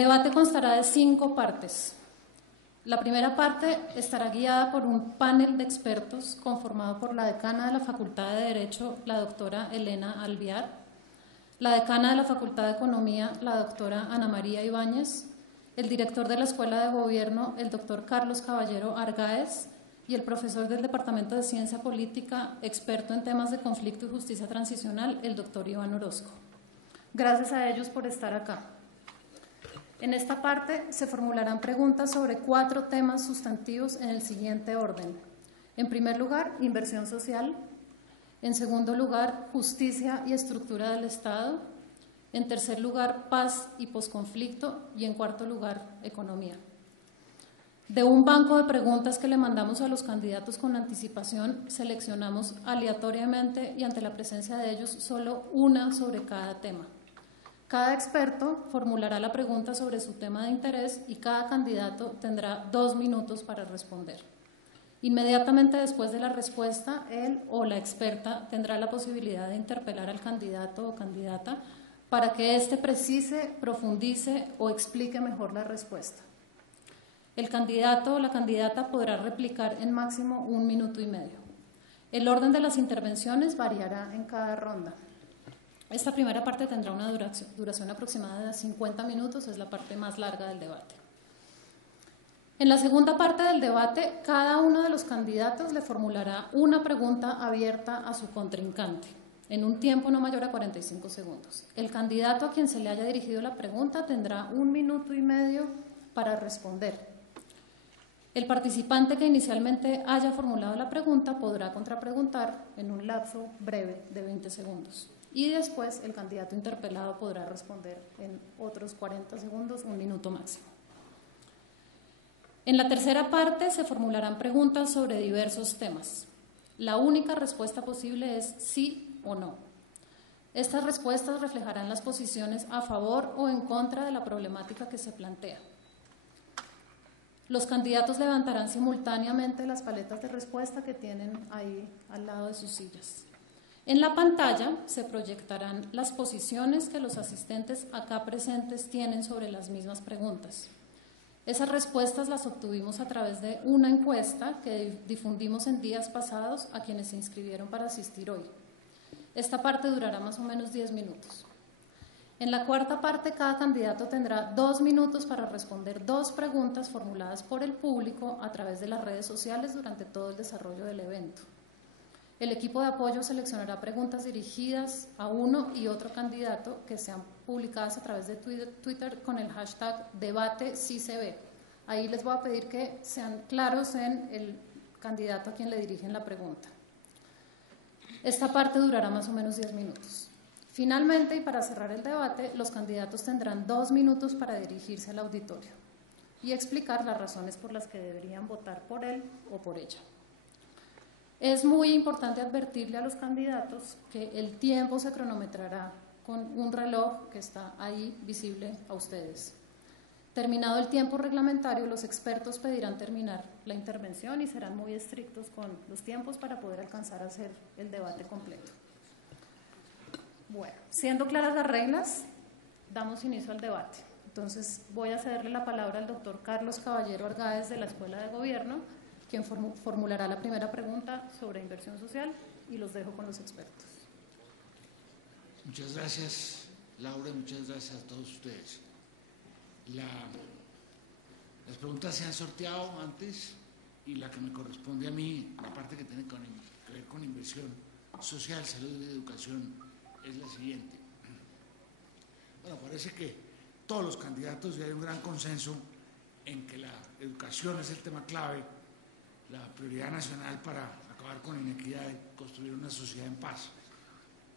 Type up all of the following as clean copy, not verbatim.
El debate constará de 5 partes. La primera parte estará guiada por un panel de expertos conformado por la decana de la Facultad de Derecho, la doctora Elena Alviar, la decana de la Facultad de Economía, la doctora Ana María Ibáñez, el director de la Escuela de Gobierno, el doctor Carlos Caballero Argáez, y el profesor del Departamento de Ciencia Política, experto en temas de conflicto y justicia transicional, el doctor Iván Orozco. Gracias a ellos por estar acá. En esta parte se formularán preguntas sobre 4 temas sustantivos en el siguiente orden. En primer lugar, inversión social. En segundo lugar, justicia y estructura del Estado. En tercer lugar, paz y posconflicto. Y en cuarto lugar, economía. De un banco de preguntas que le mandamos a los candidatos con anticipación, seleccionamos aleatoriamente y ante la presencia de ellos solo una sobre cada tema. Cada experto formulará la pregunta sobre su tema de interés y cada candidato tendrá 2 minutos para responder. Inmediatamente después de la respuesta, él o la experta tendrá la posibilidad de interpelar al candidato o candidata para que éste precise, profundice o explique mejor la respuesta. El candidato o la candidata podrá replicar en máximo 1 minuto y medio. El orden de las intervenciones variará en cada ronda. Esta primera parte tendrá una duración aproximada de 50 minutos, es la parte más larga del debate. En la segunda parte del debate, cada uno de los candidatos le formulará una pregunta abierta a su contrincante, en un tiempo no mayor a 45 segundos. El candidato a quien se le haya dirigido la pregunta tendrá 1 minuto y medio para responder. El participante que inicialmente haya formulado la pregunta podrá contrapreguntar en un lapso breve de 20 segundos. Y después el candidato interpelado podrá responder en otros 40 segundos, 1 minuto máximo. En la tercera parte se formularán preguntas sobre diversos temas. La única respuesta posible es sí o no. Estas respuestas reflejarán las posiciones a favor o en contra de la problemática que se plantea. Los candidatos levantarán simultáneamente las paletas de respuesta que tienen ahí al lado de sus sillas. En la pantalla se proyectarán las posiciones que los asistentes acá presentes tienen sobre las mismas preguntas. Esas respuestas las obtuvimos a través de una encuesta que difundimos en días pasados a quienes se inscribieron para asistir hoy. Esta parte durará más o menos 10 minutos. En la cuarta parte, cada candidato tendrá 2 minutos para responder 2 preguntas formuladas por el público a través de las redes sociales durante todo el desarrollo del evento. El equipo de apoyo seleccionará preguntas dirigidas a uno y otro candidato que sean publicadas a través de Twitter con el hashtag #DebateSiSeVe. Ahí les voy a pedir que sean claros en el candidato a quien le dirigen la pregunta. Esta parte durará más o menos 10 minutos. Finalmente, y para cerrar el debate, los candidatos tendrán 2 minutos para dirigirse al auditorio y explicar las razones por las que deberían votar por él o por ella. Es muy importante advertirle a los candidatos que el tiempo se cronometrará con un reloj que está ahí visible a ustedes. Terminado el tiempo reglamentario, los expertos pedirán terminar la intervención y serán muy estrictos con los tiempos para poder alcanzar a hacer el debate completo. Bueno, siendo claras las reglas, damos inicio al debate. Entonces voy a cederle la palabra al doctor Carlos Caballero Argáez de la Escuela de Gobierno, quien formulará la primera pregunta sobre inversión social, y los dejo con los expertos. Muchas gracias, Laura, muchas gracias a todos ustedes. Las preguntas se han sorteado antes y la que me corresponde a mí, la parte que tiene que ver con inversión social, salud y educación, es la siguiente. Bueno, parece que todos los candidatos ya hay un gran consenso en que la educación es el tema clave, la prioridad nacional para acabar con la inequidad y construir una sociedad en paz.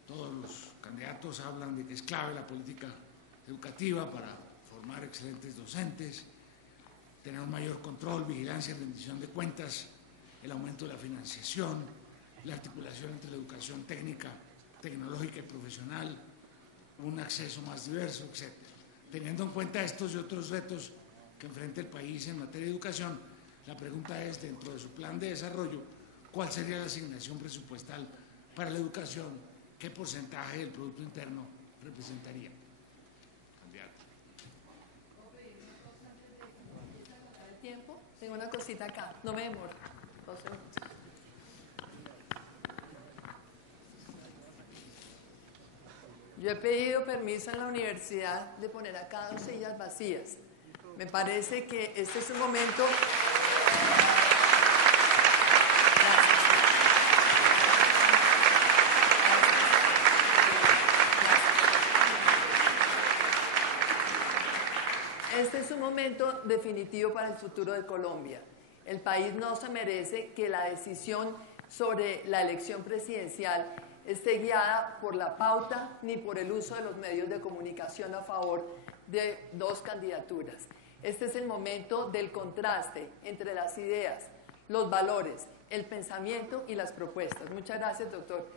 Todos los candidatos hablan de que es clave la política educativa para formar excelentes docentes, tener un mayor control, vigilancia y rendición de cuentas, el aumento de la financiación, la articulación entre la educación técnica, tecnológica y profesional, un acceso más diverso, etc. Teniendo en cuenta estos y otros retos que enfrenta el país en materia de educación, la pregunta es, dentro de su plan de desarrollo, ¿cuál sería la asignación presupuestal para la educación? ¿Qué porcentaje del Producto Interno representaría? Candidato. mesita acá, no me demoro. 12 minutos. Yo he pedido permiso en la universidad de poner acá 2 sillas vacías. Me parece que este es un momento... Este es un momento definitivo para el futuro de Colombia. El país no se merece que la decisión sobre la elección presidencial esté guiada por la pauta ni por el uso de los medios de comunicación a favor de 2 candidaturas. Este es el momento del contraste entre las ideas, los valores, el pensamiento y las propuestas. Muchas gracias, doctor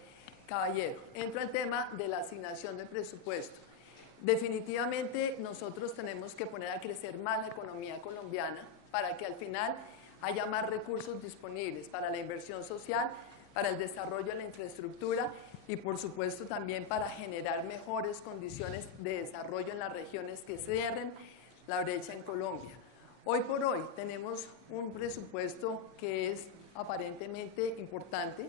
Caballero. Entro al tema de la asignación de presupuesto. Definitivamente nosotros tenemos que poner a crecer más la economía colombiana para que al final haya más recursos disponibles para la inversión social, para el desarrollo de la infraestructura y por supuesto también para generar mejores condiciones de desarrollo en las regiones que cierren la brecha en Colombia. Hoy por hoy tenemos un presupuesto que es aparentemente importante,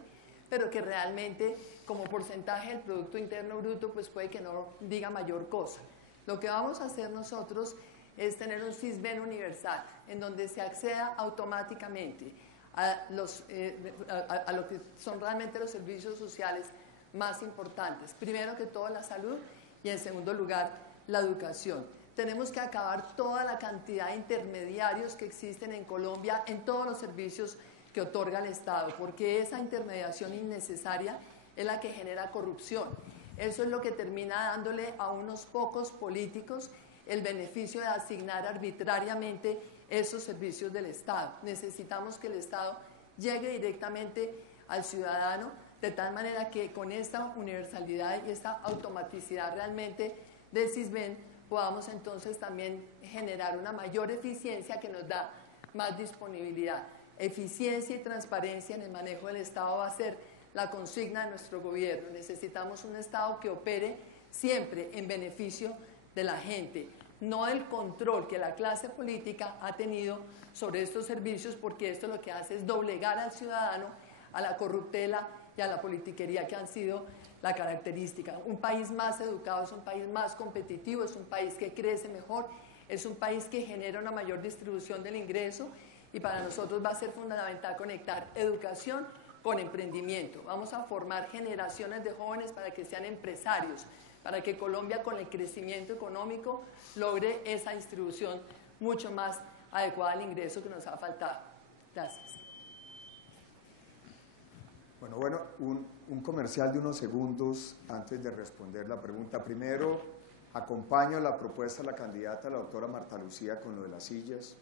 pero que realmente como porcentaje del Producto Interno Bruto pues puede que no diga mayor cosa. Lo que vamos a hacer nosotros es tener un SISBEN universal en donde se acceda automáticamente a lo que son realmente los servicios sociales más importantes. Primero que todo la salud y en segundo lugar la educación. Tenemos que acabar toda la cantidad de intermediarios que existen en Colombia en todos los servicios que otorga el Estado, porque esa intermediación innecesaria es la que genera corrupción. Eso es lo que termina dándole a unos pocos políticos el beneficio de asignar arbitrariamente esos servicios del Estado. Necesitamos que el Estado llegue directamente al ciudadano, de tal manera que con esta universalidad y esta automaticidad realmente del SISBEN podamos entonces también generar una mayor eficiencia que nos da más disponibilidad. Eficiencia y transparencia en el manejo del Estado va a ser la consigna de nuestro gobierno. Necesitamos un Estado que opere siempre en beneficio de la gente, no el control que la clase política ha tenido sobre estos servicios, porque esto lo que hace es doblegar al ciudadano a la corruptela y a la politiquería que han sido la característica. Un país más educado es un país más competitivo, es un país que crece mejor, es un país que genera una mayor distribución del ingreso y para nosotros va a ser fundamental conectar educación con emprendimiento. Vamos a formar generaciones de jóvenes para que sean empresarios, para que Colombia con el crecimiento económico logre esa distribución mucho más adecuada al ingreso que nos ha faltado. Gracias. Bueno, un comercial de unos segundos antes de responder la pregunta. Primero, acompaño la propuesta de la candidata, la doctora Marta Lucía, con lo de las sillas.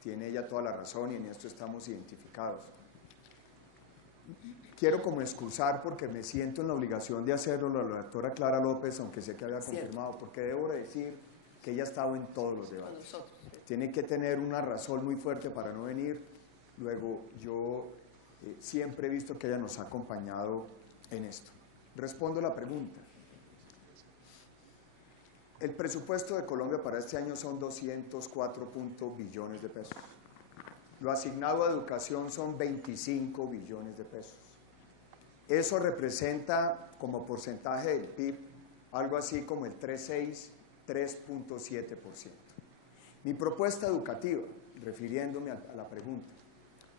Tiene ella toda la razón y en esto estamos identificados. Quiero como excusar, porque me siento en la obligación de hacerlo, a la doctora Clara López, aunque sé que había confirmado, porque debo decir que ella ha estado en todos los debates. Tiene que tener una razón muy fuerte para no venir. Luego, yo siempre he visto que ella nos ha acompañado en esto. Respondo la pregunta. El presupuesto de Colombia para este año son 204 billones de pesos. Lo asignado a educación son 25 billones de pesos. Eso representa como porcentaje del PIB algo así como el 3,6, 3,7%. Mi propuesta educativa, refiriéndome a la pregunta,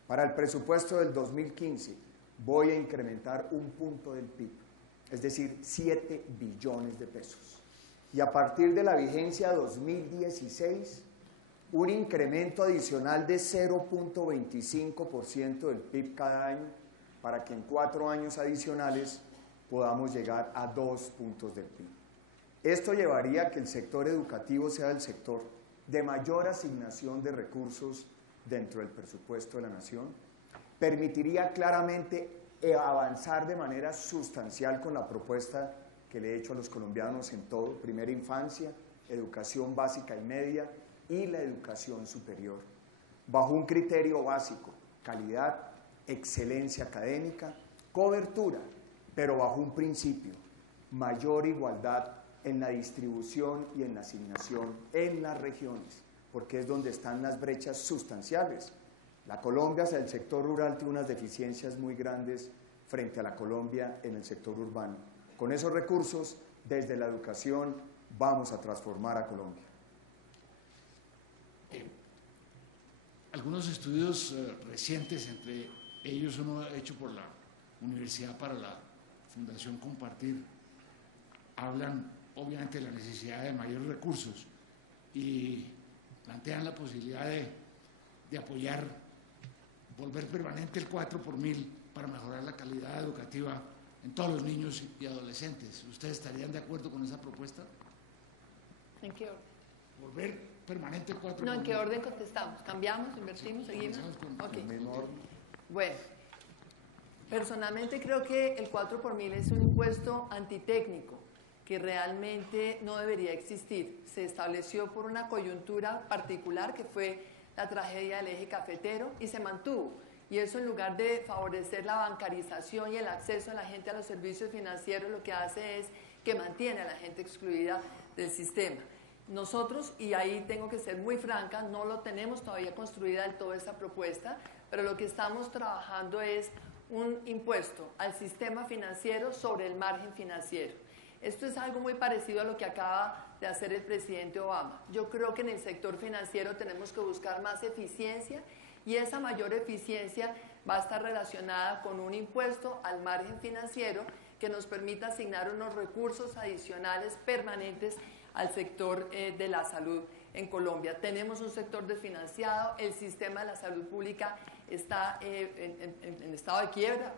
para el presupuesto del 2015 voy a incrementar 1 punto del PIB, es decir, 7 billones de pesos. Y a partir de la vigencia 2016, un incremento adicional de 0,25% del PIB cada año, para que en 4 años adicionales podamos llegar a 2 puntos del PIB. Esto llevaría a que el sector educativo sea el sector de mayor asignación de recursos dentro del presupuesto de la nación, permitiría claramente avanzar de manera sustancial con la propuesta que le he hecho a los colombianos en todo: primera infancia, educación básica y media y la educación superior, bajo un criterio básico: calidad, excelencia académica, cobertura, pero bajo un principio: mayor igualdad en la distribución y en la asignación en las regiones, porque es donde están las brechas sustanciales. La Colombia hacia el sector rural tiene unas deficiencias muy grandes frente a la Colombia en el sector urbano. Con esos recursos, desde la educación, vamos a transformar a Colombia. Algunos estudios recientes, entre ellos uno hecho por la Universidad para la Fundación Compartir, hablan obviamente de la necesidad de mayores recursos y plantean la posibilidad de apoyar, volver permanente el 4 por 1000 para mejorar la calidad educativa en todos los niños y adolescentes. ¿Ustedes estarían de acuerdo con esa propuesta? ¿En qué orden? Volver permanente el 4 por 1000. No, ¿en qué orden contestamos? ¿Cambiamos, invertimos, seguimos? Con el mismo orden. Bueno, personalmente creo que el 4 por 1000 es un impuesto antitécnico que realmente no debería existir. Se estableció por una coyuntura particular que fue la tragedia del eje cafetero y se mantuvo. Y eso, en lugar de favorecer la bancarización y el acceso de la gente a los servicios financieros, lo que hace es que mantiene a la gente excluida del sistema. Nosotros, y ahí tengo que ser muy franca, no lo tenemos todavía construida del todo esta propuesta, pero lo que estamos trabajando es un impuesto al sistema financiero sobre el margen financiero. Esto es algo muy parecido a lo que acaba de hacer el presidente Obama. Yo creo que en el sector financiero tenemos que buscar más eficiencia y esa mayor eficiencia va a estar relacionada con un impuesto al margen financiero que nos permita asignar unos recursos adicionales permanentes al sector de la salud en Colombia. Tenemos un sector desfinanciado, el sistema de la salud pública está en estado de quiebra,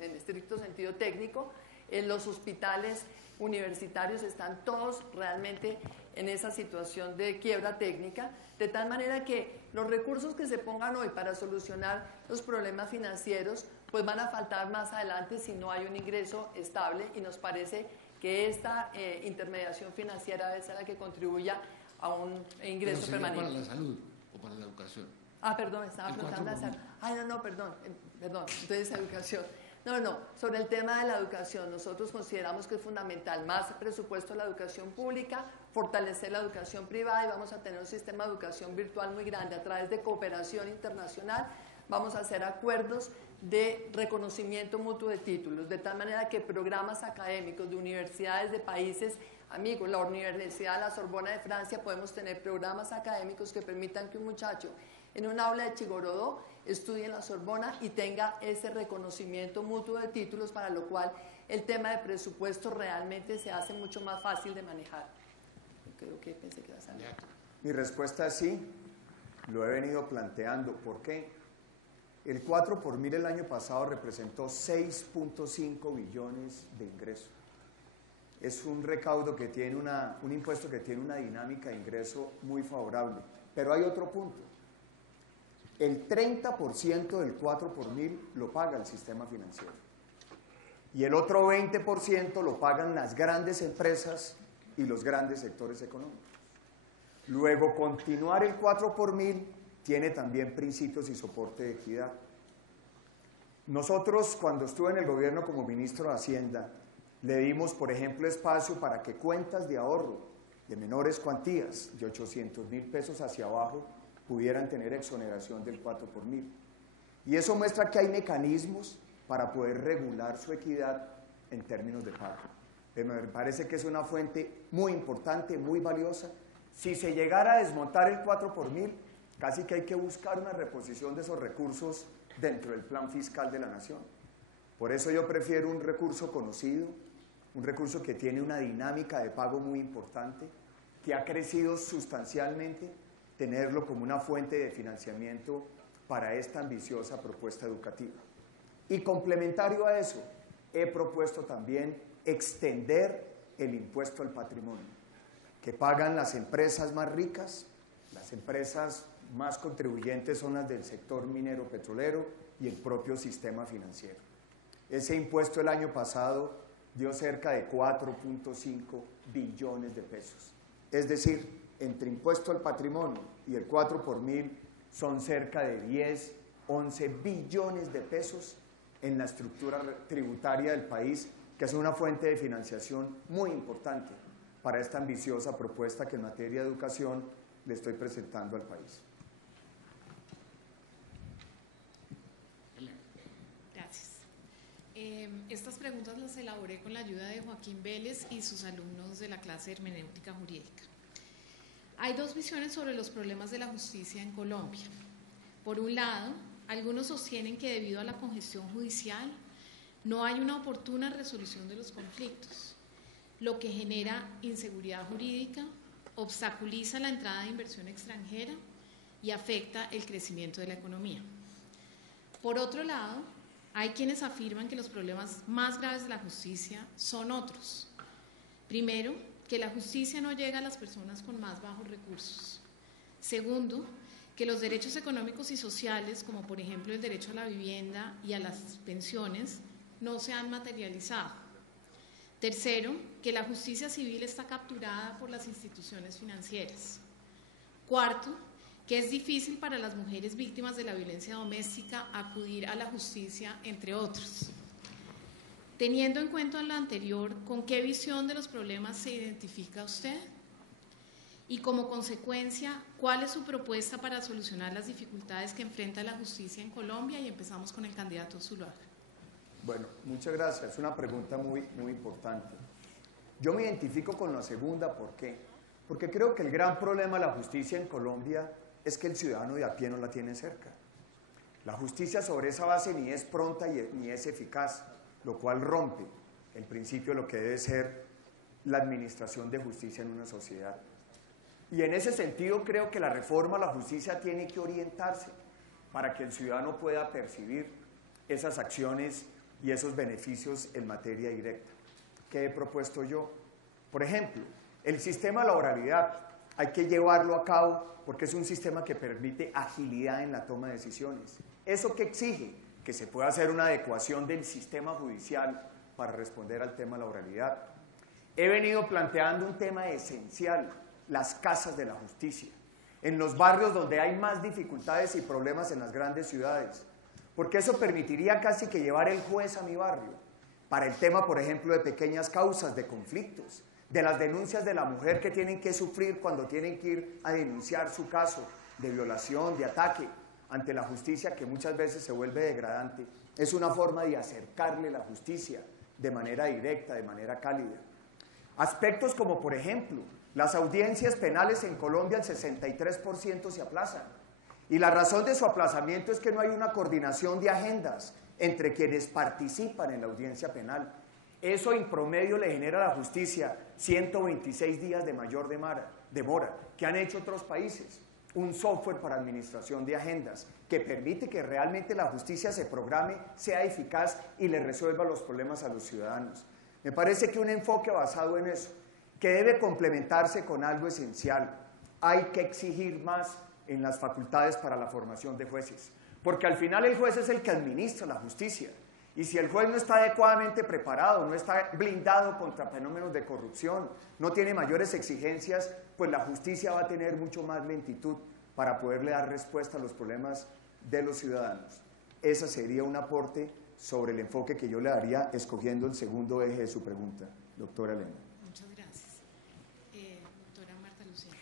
en estricto sentido técnico, los hospitales universitarios están todos realmente en esa situación de quiebra técnica, de tal manera que los recursos que se pongan hoy para solucionar los problemas financieros pues van a faltar más adelante si no hay un ingreso estable, y nos parece que esta intermediación financiera debe ser la que contribuya a un ingreso permanente. ¿Para la salud o para la educación? Ah, perdón, estaba preguntando la salud. Ay, no, perdón, entonces educación. No, sobre el tema de la educación, nosotros consideramos que es fundamental más presupuesto a la educación pública, fortalecer la educación privada, y vamos a tener un sistema de educación virtual muy grande a través de cooperación internacional. Vamos a hacer acuerdos de reconocimiento mutuo de títulos, de tal manera que programas académicos de universidades de países amigos, la Universidad de la Sorbona de Francia, podemos tener programas académicos que permitan que un muchacho en un aula de Chigorodó estudie en la Sorbona y tenga ese reconocimiento mutuo de títulos, para lo cual el tema de presupuesto realmente se hace mucho más fácil de manejar. Creo que pensé que ibas a hablar. Mi respuesta es sí, lo he venido planteando. ¿Por qué? El 4 por 1000 el año pasado representó 6.5 billones de ingresos. Es un recaudo que tiene un impuesto que tiene una dinámica de ingreso muy favorable. Pero hay otro punto. El 30% del 4 por 1000 lo paga el sistema financiero. Y el otro 20% lo pagan las grandes empresas y los grandes sectores económicos. Luego, continuar el 4 por 1000 tiene también principios y soporte de equidad. Nosotros, cuando estuve en el gobierno como ministro de Hacienda, le dimos, por ejemplo, espacio para que cuentas de ahorro de menores cuantías, de 800.000 pesos hacia abajo, pudieran tener exoneración del 4 por 1000. Y eso muestra que hay mecanismos para poder regular su equidad en términos de pago. Me parece que es una fuente muy importante, muy valiosa. Si se llegara a desmontar el 4 por 1000, casi que hay que buscar una reposición de esos recursos dentro del plan fiscal de la nación. Por eso yo prefiero un recurso conocido, un recurso que tiene una dinámica de pago muy importante, que ha crecido sustancialmente, tenerlo como una fuente de financiamiento para esta ambiciosa propuesta educativa. Y complementario a eso, he propuesto también extender el impuesto al patrimonio, que pagan las empresas más ricas. Las empresas más contribuyentes son las del sector minero petrolero y el propio sistema financiero. Ese impuesto el año pasado dio cerca de 4.5 billones de pesos. Es decir, entre impuesto al patrimonio y el 4 por 1000 son cerca de 10, 11 billones de pesos en la estructura tributaria del país, que es una fuente de financiación muy importante para esta ambiciosa propuesta que en materia de educación le estoy presentando al país. Estas preguntas las elaboré con la ayuda de Joaquín Vélez y sus alumnos de la clase de hermenéutica jurídica. Hay dos visiones sobre los problemas de la justicia en Colombia. Por un lado, algunos sostienen que debido a la congestión judicial no hay una oportuna resolución de los conflictos, lo que genera inseguridad jurídica, obstaculiza la entrada de inversión extranjera y afecta el crecimiento de la economía. Por otro lado, hay quienes afirman que los problemas más graves de la justicia son otros. Primero, que la justicia no llega a las personas con más bajos recursos. Segundo, que los derechos económicos y sociales, como por ejemplo el derecho a la vivienda y a las pensiones, no se han materializado. Tercero, que la justicia civil está capturada por las instituciones financieras. Cuarto, que es difícil para las mujeres víctimas de la violencia doméstica acudir a la justicia, entre otros. Teniendo en cuenta lo anterior, ¿con qué visión de los problemas se identifica usted? Y como consecuencia, ¿cuál es su propuesta para solucionar las dificultades que enfrenta la justicia en Colombia? Y empezamos con el candidato Zuluaga. Bueno, muchas gracias. Es una pregunta muy importante. Yo me identifico con la segunda, ¿por qué? Porque creo que el gran problema de la justicia en Colombia es que el ciudadano de a pie no la tiene cerca. La justicia sobre esa base ni es pronta ni es eficaz, lo cual rompe el principio de lo que debe ser la administración de justicia en una sociedad. Y en ese sentido creo que la reforma a la justicia tiene que orientarse para que el ciudadano pueda percibir esas acciones y esos beneficios en materia directa. ¿Qué he propuesto yo? Por ejemplo, el sistema de la oralidad hay que llevarlo a cabo porque es un sistema que permite agilidad en la toma de decisiones. ¿Eso qué exige? Que se pueda hacer una adecuación del sistema judicial para responder al tema de la oralidad. He venido planteando un tema esencial, las casas de la justicia, en los barrios donde hay más dificultades y problemas en las grandes ciudades, porque eso permitiría casi que llevar el juez a mi barrio, para el tema, por ejemplo, de pequeñas causas, de conflictos, de las denuncias de la mujer que tienen que sufrir cuando tienen que ir a denunciar su caso de violación, de ataque ante la justicia, que muchas veces se vuelve degradante. Es una forma de acercarle la justicia de manera directa, de manera cálida. Aspectos como, por ejemplo, las audiencias penales en Colombia, el 63% se aplazan. Y la razón de su aplazamiento es que no hay una coordinación de agendas entre quienes participan en la audiencia penal. Eso en promedio le genera a la justicia 126 días de mayor demora, que han hecho otros países. Un software para administración de agendas que permite que realmente la justicia se programe, sea eficaz y le resuelva los problemas a los ciudadanos. Me parece que un enfoque basado en eso, que debe complementarse con algo esencial. Hay que exigir más en las facultades para la formación de jueces, porque al final el juez es el que administra la justicia. Y si el juez no está adecuadamente preparado, no está blindado contra fenómenos de corrupción, no tiene mayores exigencias, pues la justicia va a tener mucho más lentitud para poderle dar respuesta a los problemas de los ciudadanos. Ese sería un aporte sobre el enfoque que yo le daría escogiendo el segundo eje de su pregunta, doctora Elena. Muchas gracias. Doctora Marta Lucía.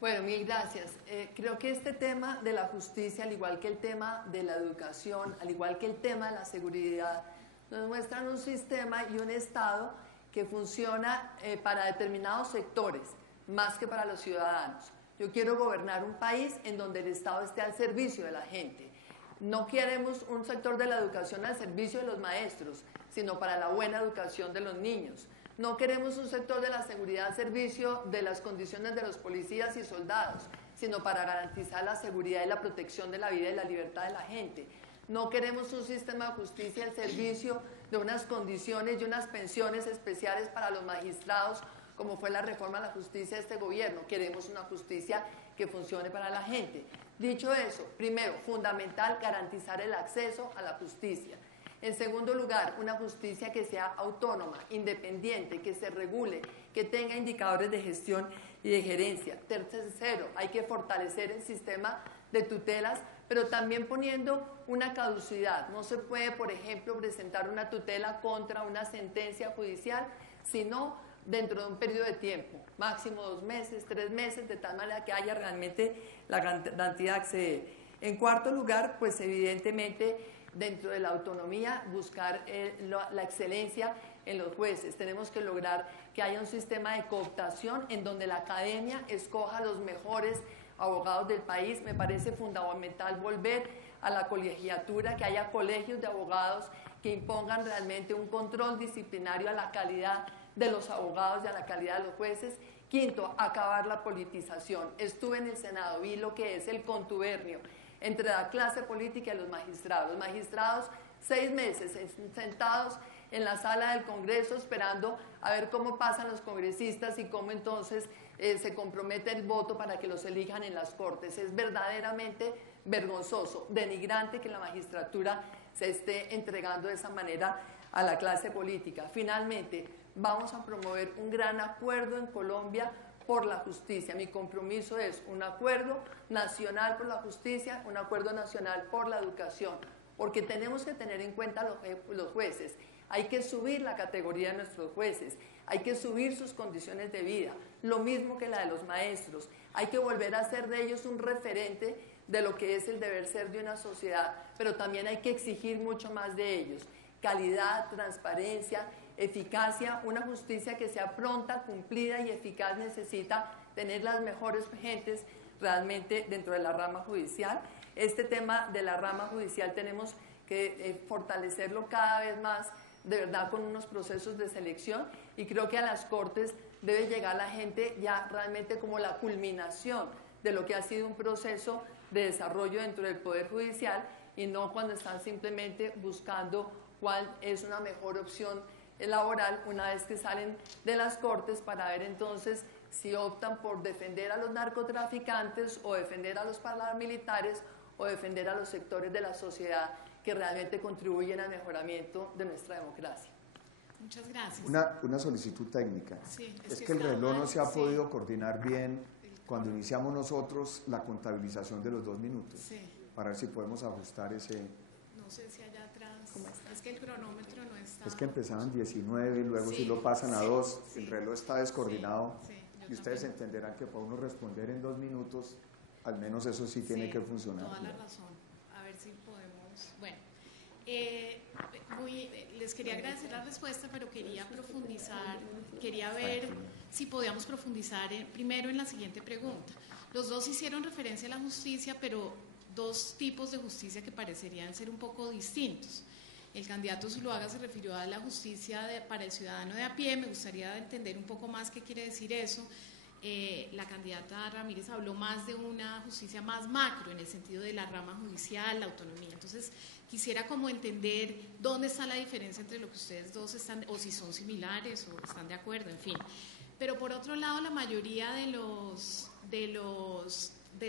Bueno, mil gracias. Creo que este tema de la justicia, al igual que el tema de la educación, al igual que el tema de la seguridad, nos muestran un sistema y un Estado que funciona para determinados sectores, más que para los ciudadanos. Yo quiero gobernar un país en donde el Estado esté al servicio de la gente. No queremos un sector de la educación al servicio de los maestros, sino para la buena educación de los niños. No queremos un sector de la seguridad al servicio de las condiciones de los policías y soldados, sino para garantizar la seguridad y la protección de la vida y la libertad de la gente. No queremos un sistema de justicia al servicio de unas condiciones y unas pensiones especiales para los magistrados, como fue la reforma a la justicia de este gobierno. Queremos una justicia que funcione para la gente. Dicho eso, primero, fundamental garantizar el acceso a la justicia. En segundo lugar, una justicia que sea autónoma, independiente, que se regule, que tenga indicadores de gestión y de gerencia. Tercero, hay que fortalecer el sistema de tutelas, pero también poniendo una caducidad. No se puede, por ejemplo, presentar una tutela contra una sentencia judicial, sino dentro de un periodo de tiempo, máximo 2 meses, 3 meses, de tal manera que haya realmente la garantía de acceder. En cuarto lugar, pues evidentemente dentro de la autonomía, buscar la excelencia en los jueces. Tenemos que lograr que haya un sistema de cooptación en donde la academia escoja los mejores abogados del país. Me parece fundamental volver a la colegiatura, que haya colegios de abogados que impongan realmente un control disciplinario a la calidad de los abogados y a la calidad de los jueces. Quinto, acabar la politización. Estuve en el Senado, vi lo que es el contubernio entre la clase política y los magistrados. Los magistrados 6 meses sentados en la sala del Congreso esperando a ver cómo pasan los congresistas y cómo entonces se compromete el voto para que los elijan en las Cortes. Es verdaderamente vergonzoso, denigrante que la magistratura se esté entregando de esa manera a la clase política. Finalmente, vamos a promover un gran acuerdo en Colombia por la justicia. Mi compromiso es un acuerdo nacional por la justicia, un acuerdo nacional por la educación, porque tenemos que tener en cuenta los jueces. Hay que subir la categoría de nuestros jueces, hay que subir sus condiciones de vida, lo mismo que la de los maestros. Hay que volver a hacer de ellos un referente de lo que es el deber ser de una sociedad, pero también hay que exigir mucho más de ellos. Calidad, transparencia, eficacia. Una justicia que sea pronta, cumplida y eficaz necesita tener las mejores gentes realmente dentro de la rama judicial. Este tema de la rama judicial tenemos que fortalecerlo cada vez más, de verdad, con unos procesos de selección, y creo que a las Cortes debe llegar la gente ya realmente como la culminación de lo que ha sido un proceso de desarrollo dentro del Poder Judicial, y no cuando están simplemente buscando cuál es una mejor opción laboral una vez que salen de las Cortes, para ver entonces si optan por defender a los narcotraficantes o defender a los paramilitares o defender a los sectores de la sociedad que realmente contribuyen al mejoramiento de nuestra democracia. Muchas gracias. Una solicitud técnica. Sí, es que el reloj no se ha podido coordinar bien cuando iniciamos nosotros la contabilización de los 2 minutos. Sí. Para ver si podemos ajustar ese... No sé si allá atrás... Es que el cronómetro no está... Es que empezaban 19 y luego si lo pasan a 2, el reloj está descoordinado. Y ustedes entenderán que para uno responder en 2 minutos, al menos eso sí tiene que funcionar. Toda la razón. A ver si podemos... Bueno, les quería agradecer la respuesta, pero quería profundizar, quería ver si podíamos profundizar primero en la siguiente pregunta. Los dos hicieron referencia a la justicia, pero 2 tipos de justicia que parecerían ser un poco distintos. El candidato Zuluaga se refirió a la justicia para el ciudadano de a pie. Me gustaría entender un poco más qué quiere decir eso. La candidata Ramírez habló más de una justicia más macro, en el sentido de la rama judicial, la autonomía. Entonces, quisiera como entender dónde está la diferencia entre lo que ustedes dos están, o si son similares o están de acuerdo, en fin. Pero por otro lado, la mayoría de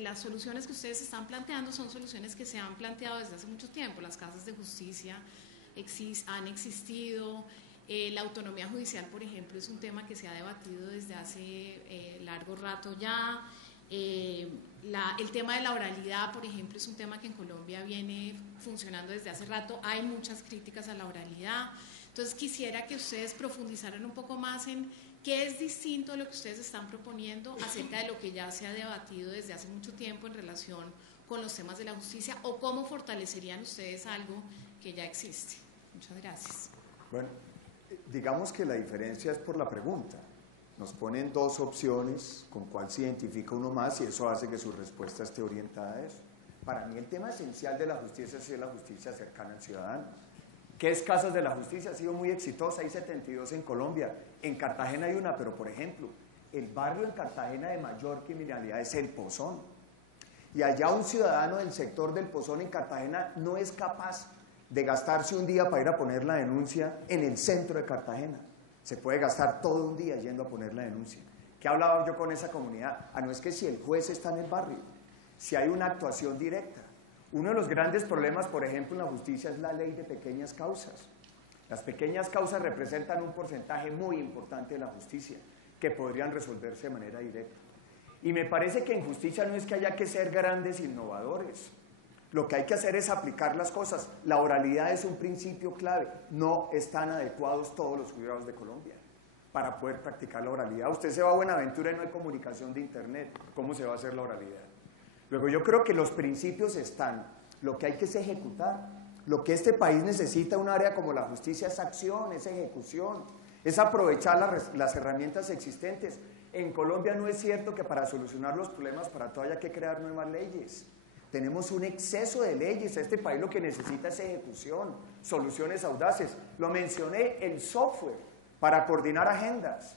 las soluciones que ustedes están planteando son soluciones que se han planteado desde hace mucho tiempo. Las casas de justicia han existido. La autonomía judicial, por ejemplo, es un tema que se ha debatido desde hace largo rato ya. El tema de la oralidad, por ejemplo, es un tema que en Colombia viene funcionando desde hace rato. Hay muchas críticas a la oralidad. Entonces quisiera que ustedes profundizaran un poco más en qué es distinto de lo que ustedes están proponiendo acerca de lo que ya se ha debatido desde hace mucho tiempo en relación con los temas de la justicia, o cómo fortalecerían ustedes algo que ya existe. Muchas gracias. Bueno, digamos que la diferencia es por la pregunta. Nos ponen 2 opciones, con cuál se identifica uno más, y eso hace que su respuesta esté orientada a eso. Para mí el tema esencial de la justicia es la justicia cercana al ciudadano. ¿Qué es Casas de la Justicia? Ha sido muy exitosa, hay 72 en Colombia. En Cartagena hay una, pero por ejemplo, el barrio en Cartagena de mayor criminalidad es El Pozón. Y allá un ciudadano del sector del Pozón en Cartagena no es capaz de gastarse un día para ir a poner la denuncia en el centro de Cartagena. Se puede gastar todo un día yendo a poner la denuncia. ¿Qué hablaba yo con esa comunidad? No es que si el juez está en el barrio, si hay una actuación directa. Uno de los grandes problemas, por ejemplo, en la justicia es la ley de pequeñas causas. Las pequeñas causas representan un porcentaje muy importante de la justicia, que podrían resolverse de manera directa. Y me parece que en justicia no es que haya que ser grandes innovadores. Lo que hay que hacer es aplicar las cosas. La oralidad es un principio clave. No están adecuados todos los juzgados de Colombia para poder practicar la oralidad. Usted se va a Buenaventura y no hay comunicación de internet. ¿Cómo se va a hacer la oralidad? Luego yo creo que los principios están. Lo que hay que es ejecutar. Lo que este país necesita, un área como la justicia, es acción, es ejecución, es aprovechar las herramientas existentes. En Colombia no es cierto que para solucionar los problemas para todo haya que crear nuevas leyes. Tenemos un exceso de leyes. Este país lo que necesita es ejecución, soluciones audaces. Lo mencioné, el software para coordinar agendas.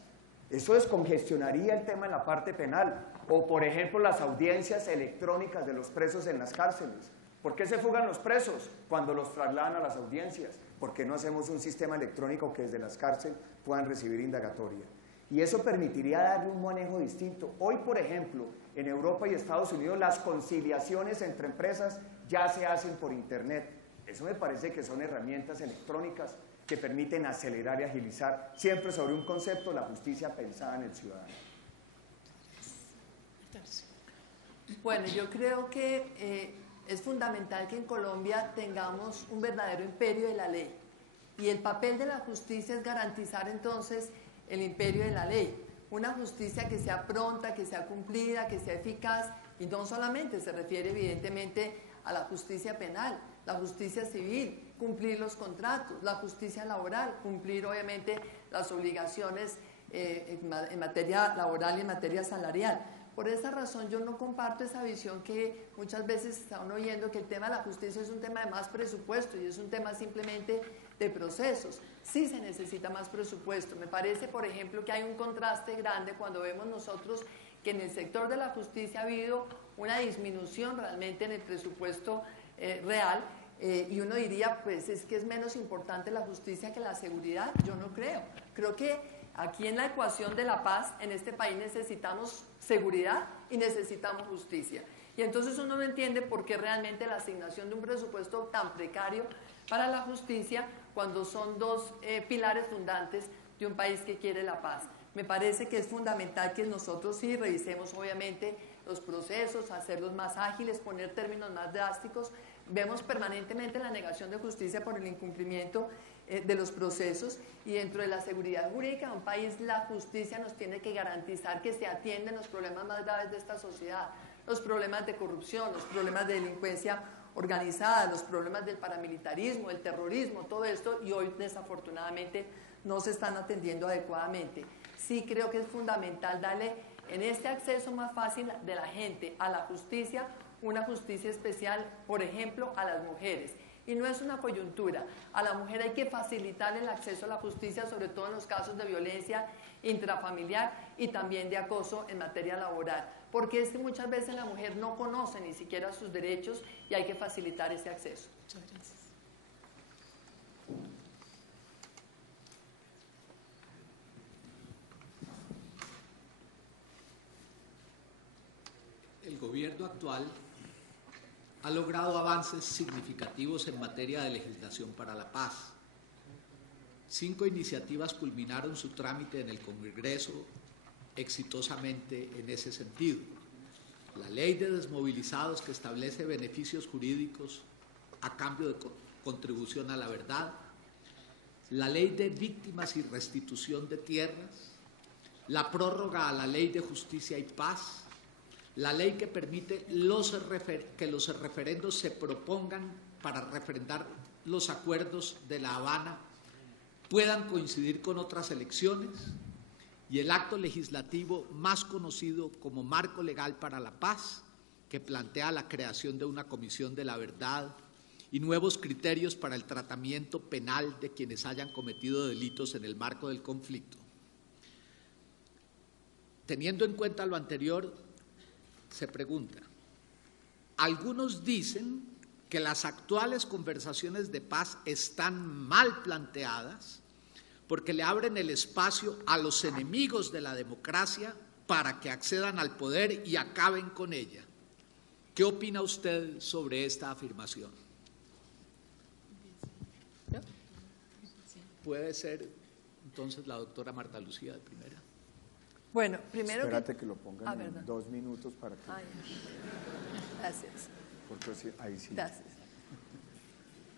Eso descongestionaría el tema en la parte penal. O, por ejemplo, las audiencias electrónicas de los presos en las cárceles. ¿Por qué se fugan los presos cuando los trasladan a las audiencias? ¿Por qué no hacemos un sistema electrónico que desde las cárceles puedan recibir indagatoria? Y eso permitiría darle un manejo distinto. Hoy, por ejemplo, en Europa y Estados Unidos, las conciliaciones entre empresas ya se hacen por Internet. Eso me parece que son herramientas electrónicas que permiten acelerar y agilizar, siempre sobre un concepto, la justicia pensada en el ciudadano. Bueno, yo creo que es fundamental que en Colombia tengamos un verdadero imperio de la ley. Y el papel de la justicia es garantizar entonces el imperio de la ley. Una justicia que sea pronta, que sea cumplida, que sea eficaz, y no solamente se refiere evidentemente a la justicia penal, la justicia civil, cumplir los contratos, la justicia laboral, cumplir obviamente las obligaciones en materia laboral y en materia salarial. Por esa razón yo no comparto esa visión que muchas veces están oyendo, que el tema de la justicia es un tema de más presupuesto y es un tema simplemente de procesos. Sí se necesita más presupuesto. Me parece, por ejemplo, que hay un contraste grande cuando vemos nosotros que en el sector de la justicia ha habido una disminución realmente en el presupuesto real, y uno diría, pues es que es menos importante la justicia que la seguridad. Yo no creo. Creo que aquí en la ecuación de la paz, en este país necesitamos seguridad y necesitamos justicia. Y entonces uno no entiende por qué realmente la asignación de un presupuesto tan precario para la justicia, cuando son dos pilares fundantes de un país que quiere la paz. Me parece que es fundamental que nosotros sí revisemos obviamente los procesos, hacerlos más ágiles, poner términos más drásticos. Vemos permanentemente la negación de justicia por el incumplimiento de los procesos, y dentro de la seguridad jurídica de un país, la justicia nos tiene que garantizar que se atienden los problemas más graves de esta sociedad, los problemas de corrupción, los problemas de delincuencia organizada, los problemas del paramilitarismo, del terrorismo, todo esto, y hoy desafortunadamente no se están atendiendo adecuadamente. Sí creo que es fundamental darle en este acceso más fácil de la gente a la justicia, una justicia especial, por ejemplo, a las mujeres. Y no es una coyuntura. A la mujer hay que facilitar el acceso a la justicia, sobre todo en los casos de violencia intrafamiliar y también de acoso en materia laboral. Porque es que muchas veces la mujer no conoce ni siquiera sus derechos y hay que facilitar ese acceso. Muchas gracias. El gobierno actual ha logrado avances significativos en materia de legislación para la paz. 5 iniciativas culminaron su trámite en el Congreso exitosamente en ese sentido. La Ley de Desmovilizados, que establece beneficios jurídicos a cambio de contribución a la verdad. La Ley de Víctimas y Restitución de Tierras. La prórroga a la Ley de Justicia y Paz. La ley que permite que los referendos se propongan para refrendar los acuerdos de La Habana puedan coincidir con otras elecciones, y el acto legislativo más conocido como Marco Legal para la Paz, que plantea la creación de una comisión de la verdad y nuevos criterios para el tratamiento penal de quienes hayan cometido delitos en el marco del conflicto. Teniendo en cuenta lo anterior, se pregunta, algunos dicen que las actuales conversaciones de paz están mal planteadas porque le abren el espacio a los enemigos de la democracia para que accedan al poder y acaben con ella. ¿Qué opina usted sobre esta afirmación? Puede ser entonces la doctora Marta Lucía de primera. Bueno, primero Espérate que lo pongan ¿verdad? en 2 minutos para que... Ay, gracias. Porque ahí sí. Gracias.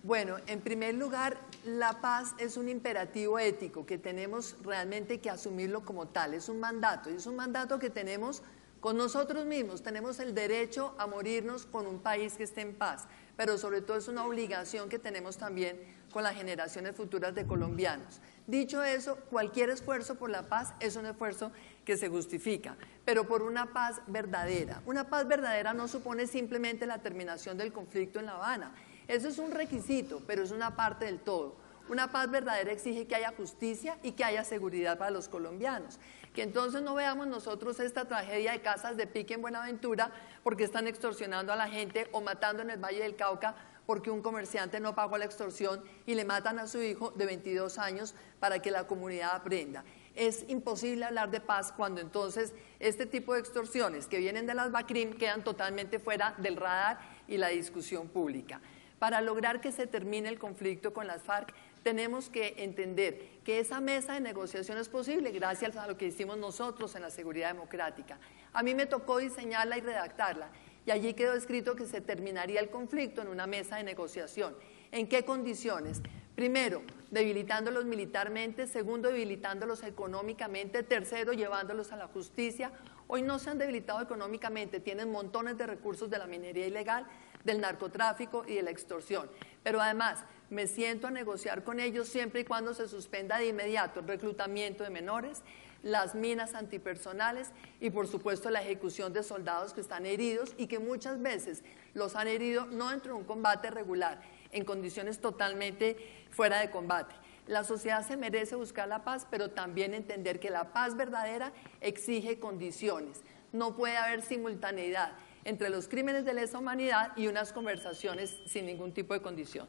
Bueno, en primer lugar, la paz es un imperativo ético que tenemos realmente que asumirlo como tal. Es un mandato, y es un mandato que tenemos Con nosotros mismos tenemos el derecho a morirnos con un país que esté en paz, pero sobre todo es una obligación que tenemos también con las generaciones futuras de colombianos. Dicho eso, cualquier esfuerzo por la paz es un esfuerzo que se justifica, pero por una paz verdadera. Una paz verdadera no supone simplemente la terminación del conflicto en La Habana. Eso es un requisito, pero es una parte del todo. Una paz verdadera exige que haya justicia y que haya seguridad para los colombianos. Que entonces no veamos nosotros esta tragedia de casas de pique en Buenaventura porque están extorsionando a la gente o matando en el Valle del Cauca porque un comerciante no pagó la extorsión y le matan a su hijo de 22 años para que la comunidad aprenda. Es imposible hablar de paz cuando entonces este tipo de extorsiones que vienen de las BACRIM quedan totalmente fuera del radar y la discusión pública. Para lograr que se termine el conflicto con las FARC, tenemos que entender que esa mesa de negociación es posible gracias a lo que hicimos nosotros en la seguridad democrática. A mí me tocó diseñarla y redactarla, y allí quedó escrito que se terminaría el conflicto en una mesa de negociación. ¿En qué condiciones? Primero, debilitándolos militarmente. Segundo, debilitándolos económicamente. Tercero, llevándolos a la justicia. Hoy no se han debilitado económicamente, tienen montones de recursos de la minería ilegal, del narcotráfico y de la extorsión. Pero además, me siento a negociar con ellos siempre y cuando se suspenda de inmediato el reclutamiento de menores, las minas antipersonales y por supuesto la ejecución de soldados que están heridos y que muchas veces los han herido no dentro de un combate regular, en condiciones totalmente fuera de combate. La sociedad se merece buscar la paz, pero también entender que la paz verdadera exige condiciones. No puede haber simultaneidad entre los crímenes de lesa humanidad y unas conversaciones sin ningún tipo de condición.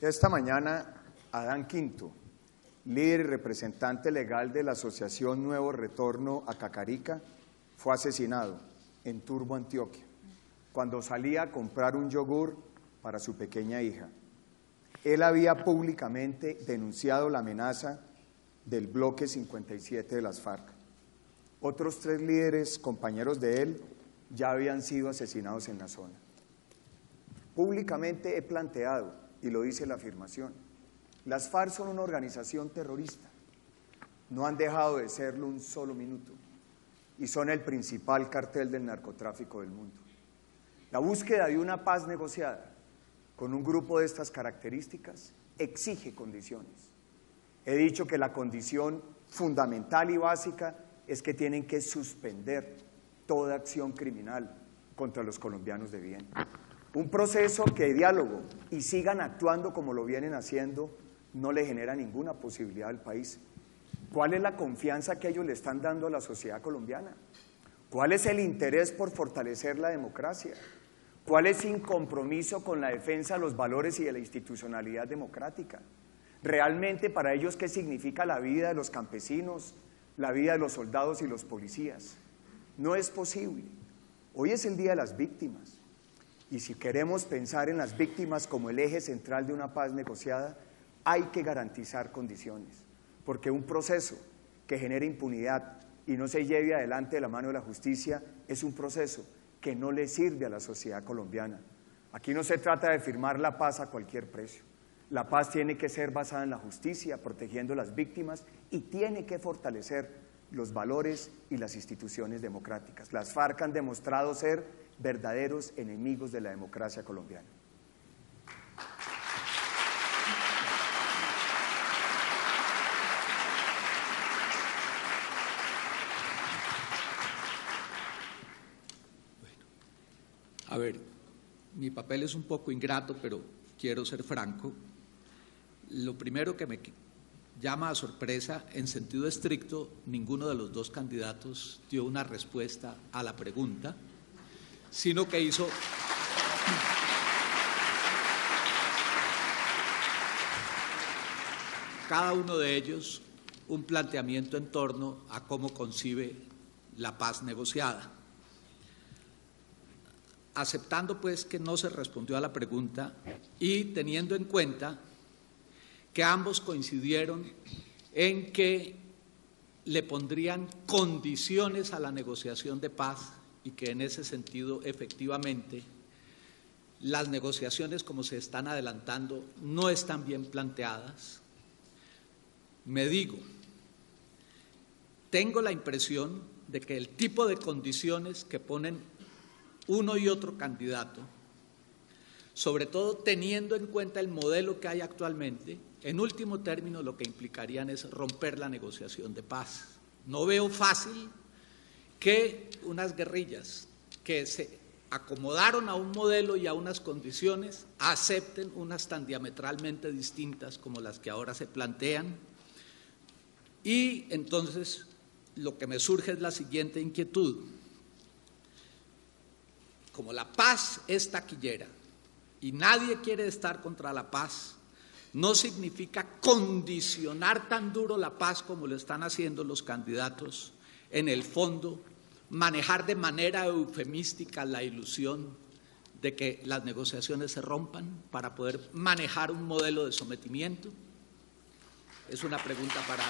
Esta mañana, Adán Quinto, líder y representante legal de la Asociación Nuevo Retorno a Cacarica, fue asesinado en Turbo, Antioquia, cuando salía a comprar un yogur para su pequeña hija. Él había públicamente denunciado la amenaza del bloque 57 de las FARC. Otros 3 líderes, compañeros de él, ya habían sido asesinados en la zona. Públicamente he planteado, y lo dice la afirmación, las FARC son una organización terrorista. No han dejado de serlo un solo minuto y son el principal cartel del narcotráfico del mundo. La búsqueda de una paz negociada con un grupo de estas características exige condiciones. He dicho que la condición fundamental y básica es que tienen que suspender toda acción criminal contra los colombianos de bien. Un proceso que de diálogo y sigan actuando como lo vienen haciendo no le genera ninguna posibilidad al país. ¿Cuál es la confianza que ellos le están dando a la sociedad colombiana? ¿Cuál es el interés por fortalecer la democracia? ¿Cuál es su compromiso con la defensa de los valores y de la institucionalidad democrática? ¿Realmente para ellos qué significa la vida de los campesinos, la vida de los soldados y los policías? No es posible. Hoy es el Día de las Víctimas. Y si queremos pensar en las víctimas como el eje central de una paz negociada, hay que garantizar condiciones, porque un proceso que genere impunidad y no se lleve adelante de la mano de la justicia es un proceso que no le sirve a la sociedad colombiana. Aquí no se trata de firmar la paz a cualquier precio. La paz tiene que ser basada en la justicia, protegiendo a las víctimas, y tiene que fortalecer los valores y las instituciones democráticas. Las FARC han demostrado ser verdaderos enemigos de la democracia colombiana. A ver, mi papel es un poco ingrato, pero quiero ser franco. Lo primero que me llama a sorpresa, en sentido estricto, ninguno de los 2 candidatos dio una respuesta a la pregunta, sino que hizo cada uno de ellos un planteamiento en torno a cómo concibe la paz negociada. Aceptando pues que no se respondió a la pregunta y teniendo en cuenta que ambos coincidieron en que le pondrían condiciones a la negociación de paz y que en ese sentido efectivamente las negociaciones como se están adelantando no están bien planteadas, me digo, tengo la impresión de que el tipo de condiciones que ponen uno y otro candidato, sobre todo teniendo en cuenta el modelo que hay actualmente, en último término lo que implicarían es romper la negociación de paz. No veo fácil que unas guerrillas que se acomodaron a un modelo y a unas condiciones acepten unas tan diametralmente distintas como las que ahora se plantean. Y entonces lo que me surge es la siguiente inquietud. Como la paz es taquillera y nadie quiere estar contra la paz, no significa condicionar tan duro la paz como lo están haciendo los candidatos, en el fondo, manejar de manera eufemística la ilusión de que las negociaciones se rompan para poder manejar un modelo de sometimiento. Es una pregunta para...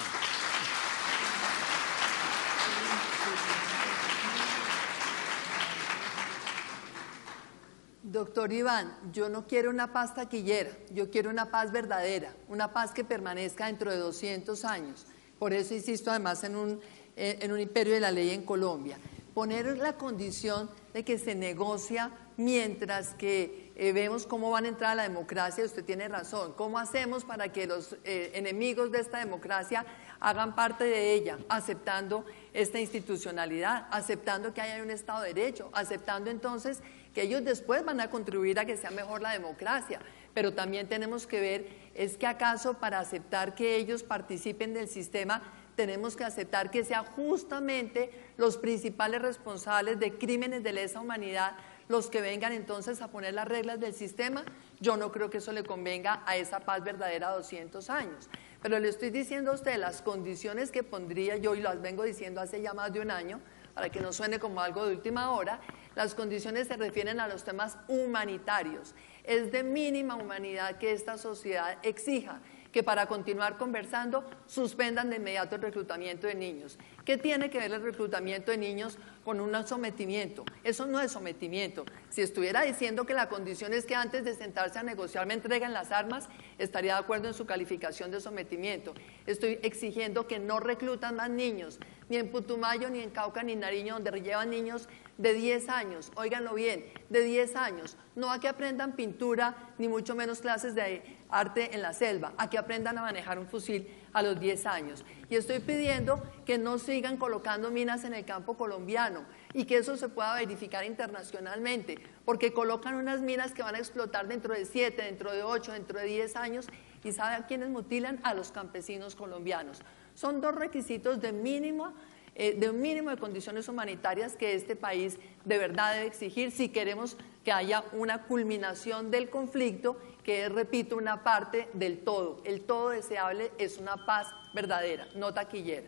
Doctor Iván, yo no quiero una paz taquillera, yo quiero una paz verdadera, una paz que permanezca dentro de 200 años. Por eso insisto además en un imperio de la ley en Colombia. Poner la condición de que se negocia mientras que vemos cómo van a entrar a la democracia, usted tiene razón. ¿Cómo hacemos para que los enemigos de esta democracia hagan parte de ella, aceptando esta institucionalidad, aceptando que haya un Estado de Derecho, aceptando entonces que ellos después van a contribuir a que sea mejor la democracia? Pero también tenemos que ver, es que acaso para aceptar que ellos participen del sistema, tenemos que aceptar que sean justamente los principales responsables de crímenes de lesa humanidad los que vengan entonces a poner las reglas del sistema. Yo no creo que eso le convenga a esa paz verdadera a 200 años. Pero le estoy diciendo a usted las condiciones que pondría yo, y las vengo diciendo hace ya más de un año, para que no suene como algo de última hora. Las condiciones se refieren a los temas humanitarios. Es de mínima humanidad que esta sociedad exija que para continuar conversando suspendan de inmediato el reclutamiento de niños. ¿Qué tiene que ver el reclutamiento de niños con un sometimiento? Eso no es sometimiento. Si estuviera diciendo que la condición es que antes de sentarse a negociar me entreguen las armas, estaría de acuerdo en su calificación de sometimiento. Estoy exigiendo que no reclutan más niños, ni en Putumayo, ni en Cauca, ni en Nariño, donde llevan niños de 10 años, óiganlo bien, de 10 años, no a que aprendan pintura, ni mucho menos clases de arte en la selva, a que aprendan a manejar un fusil a los 10 años. Y estoy pidiendo que no sigan colocando minas en el campo colombiano y que eso se pueda verificar internacionalmente, porque colocan unas minas que van a explotar dentro de 7, dentro de 8, dentro de 10 años, y ¿saben a quiénes mutilan? A los campesinos colombianos. Son dos requisitos de un mínimo de condiciones humanitarias que este país de verdad debe exigir si queremos que haya una culminación del conflicto, que es, repito, una parte del todo. El todo deseable es una paz verdadera, no taquillera.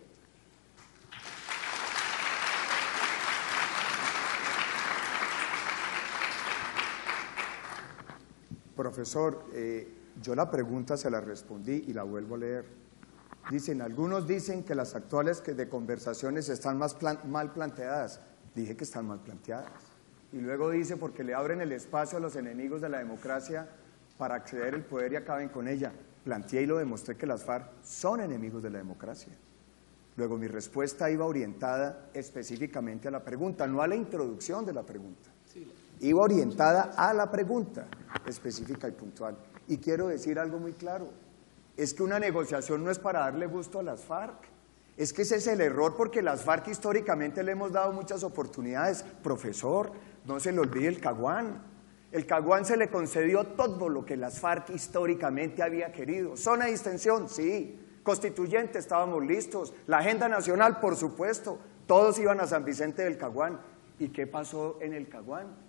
Profesor, yo la pregunta se la respondí y la vuelvo a leer. Algunos dicen que las actuales de conversaciones están mal planteadas. Dije que están mal planteadas. Y luego dice porque le abren el espacio a los enemigos de la democracia para acceder al poder y acaben con ella. Planteé y lo demostré que las FARC son enemigos de la democracia. Luego mi respuesta iba orientada específicamente a la pregunta, no a la introducción de la pregunta. Iba orientada a la pregunta específica y puntual. Y quiero decir algo muy claro. Es que una negociación no es para darle gusto a las FARC. Es que ese es el error, porque las FARC históricamente le hemos dado muchas oportunidades. Profesor, no se le olvide el Caguán. El Caguán se le concedió todo lo que las FARC históricamente había querido. Zona de distensión, sí. Constituyente, estábamos listos. La agenda nacional, por supuesto. Todos iban a San Vicente del Caguán. ¿Y qué pasó en el Caguán?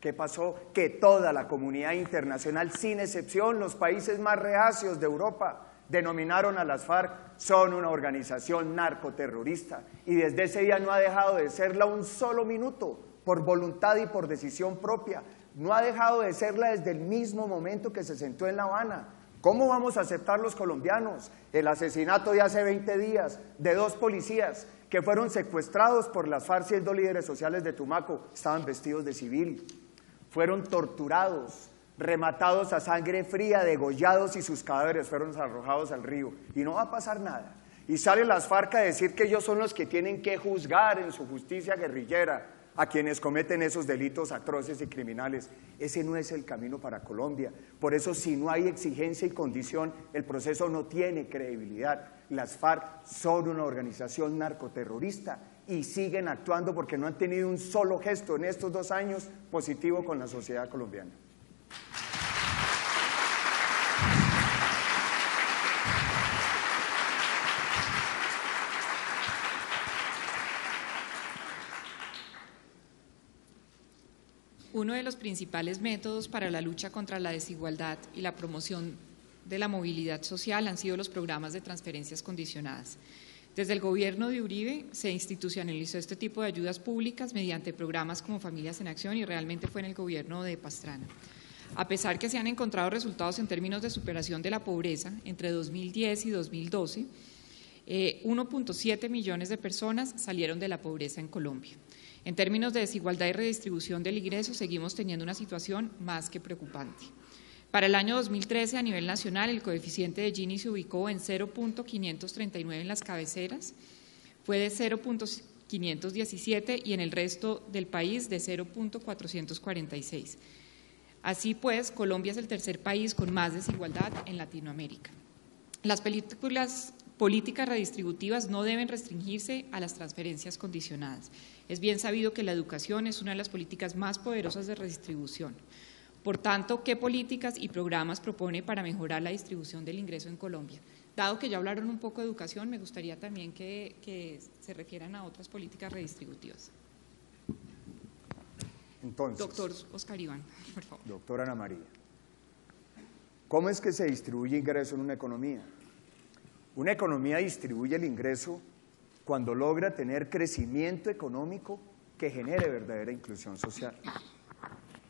¿Qué pasó? Que toda la comunidad internacional, sin excepción, los países más reacios de Europa, denominaron a las FARC, son una organización narcoterrorista, y desde ese día no ha dejado de serla un solo minuto, por voluntad y por decisión propia. No ha dejado de serla desde el mismo momento que se sentó en La Habana. ¿Cómo vamos a aceptar los colombianos el asesinato de hace 20 días de 2 policías que fueron secuestrados por las FARC, siendo líderes sociales de Tumaco? Estaban vestidos de civil. Fueron torturados, rematados a sangre fría, degollados, y sus cadáveres fueron arrojados al río. Y no va a pasar nada. Y salen las FARC a decir que ellos son los que tienen que juzgar en su justicia guerrillera a quienes cometen esos delitos atroces y criminales. Ese no es el camino para Colombia. Por eso, si no hay exigencia y condición, el proceso no tiene credibilidad. Las FARC son una organización narcoterrorista y siguen actuando porque no han tenido un solo gesto en estos 2 años positivo con la sociedad colombiana. Uno de los principales métodos para la lucha contra la desigualdad y la promoción de la movilidad social han sido los programas de transferencias condicionadas. Desde el gobierno de Uribe se institucionalizó este tipo de ayudas públicas mediante programas como Familias en Acción y realmente fue en el gobierno de Pastrana. A pesar que se han encontrado resultados en términos de superación de la pobreza entre 2010 y 2012, 1.7 millones de personas salieron de la pobreza en Colombia. En términos de desigualdad y redistribución del ingreso, seguimos teniendo una situación más que preocupante. Para el año 2013, a nivel nacional, el coeficiente de Gini se ubicó en 0.539 en las cabeceras, fue de 0.517 y en el resto del país de 0.446. Así pues, Colombia es el tercer país con más desigualdad en Latinoamérica. Las políticas redistributivas no deben restringirse a las transferencias condicionadas. Es bien sabido que la educación es una de las políticas más poderosas de redistribución. Por tanto, ¿qué políticas y programas propone para mejorar la distribución del ingreso en Colombia? Dado que ya hablaron un poco de educación, me gustaría también que se refieran a otras políticas redistributivas. Entonces, doctor Oscar Iván, por favor. Doctora Ana María, ¿cómo es que se distribuye ingreso en una economía? Una economía distribuye el ingreso cuando logra tener crecimiento económico que genere verdadera inclusión social.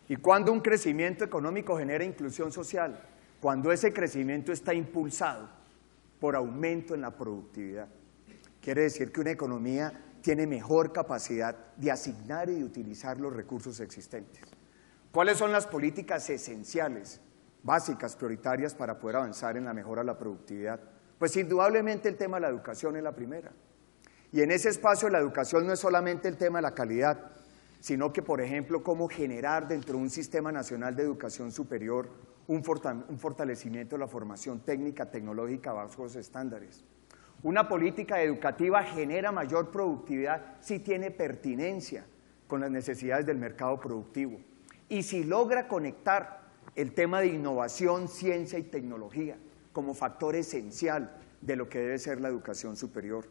¿Y cuándo un crecimiento económico genera inclusión social? Cuando ese crecimiento está impulsado por aumento en la productividad. Quiere decir que una economía tiene mejor capacidad de asignar y de utilizar los recursos existentes. ¿Cuáles son las políticas esenciales, básicas, prioritarias para poder avanzar en la mejora de la productividad? Pues indudablemente el tema de la educación es la primera. Y en ese espacio la educación no es solamente el tema de la calidad, sino que, por ejemplo, cómo generar dentro de un sistema nacional de educación superior un fortalecimiento de la formación técnica, tecnológica a bajos estándares. Una política educativa genera mayor productividad si tiene pertinencia con las necesidades del mercado productivo y si logra conectar el tema de innovación, ciencia y tecnología como factor esencial de lo que debe ser la educación superior.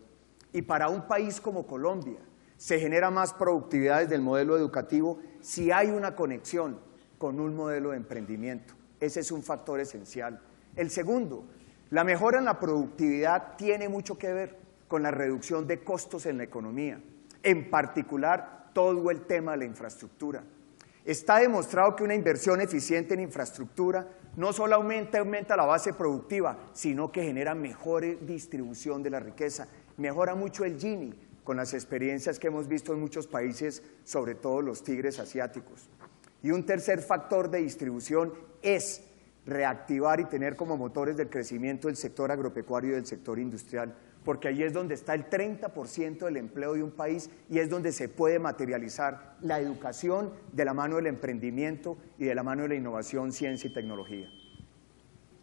Y para un país como Colombia se genera más productividad desde el modelo educativo si hay una conexión con un modelo de emprendimiento. Ese es un factor esencial. El segundo, la mejora en la productividad tiene mucho que ver con la reducción de costos en la economía, en particular todo el tema de la infraestructura. Está demostrado que una inversión eficiente en infraestructura no solo aumenta la base productiva, sino que genera mejor distribución de la riqueza, mejora mucho el Gini, con las experiencias que hemos visto en muchos países, sobre todo los tigres asiáticos. Y un tercer factor de distribución es reactivar y tener como motores del crecimiento el sector agropecuario y del sector industrial, porque ahí es donde está el 30% del empleo de un país y es donde se puede materializar la educación de la mano del emprendimiento y de la mano de la innovación, ciencia y tecnología.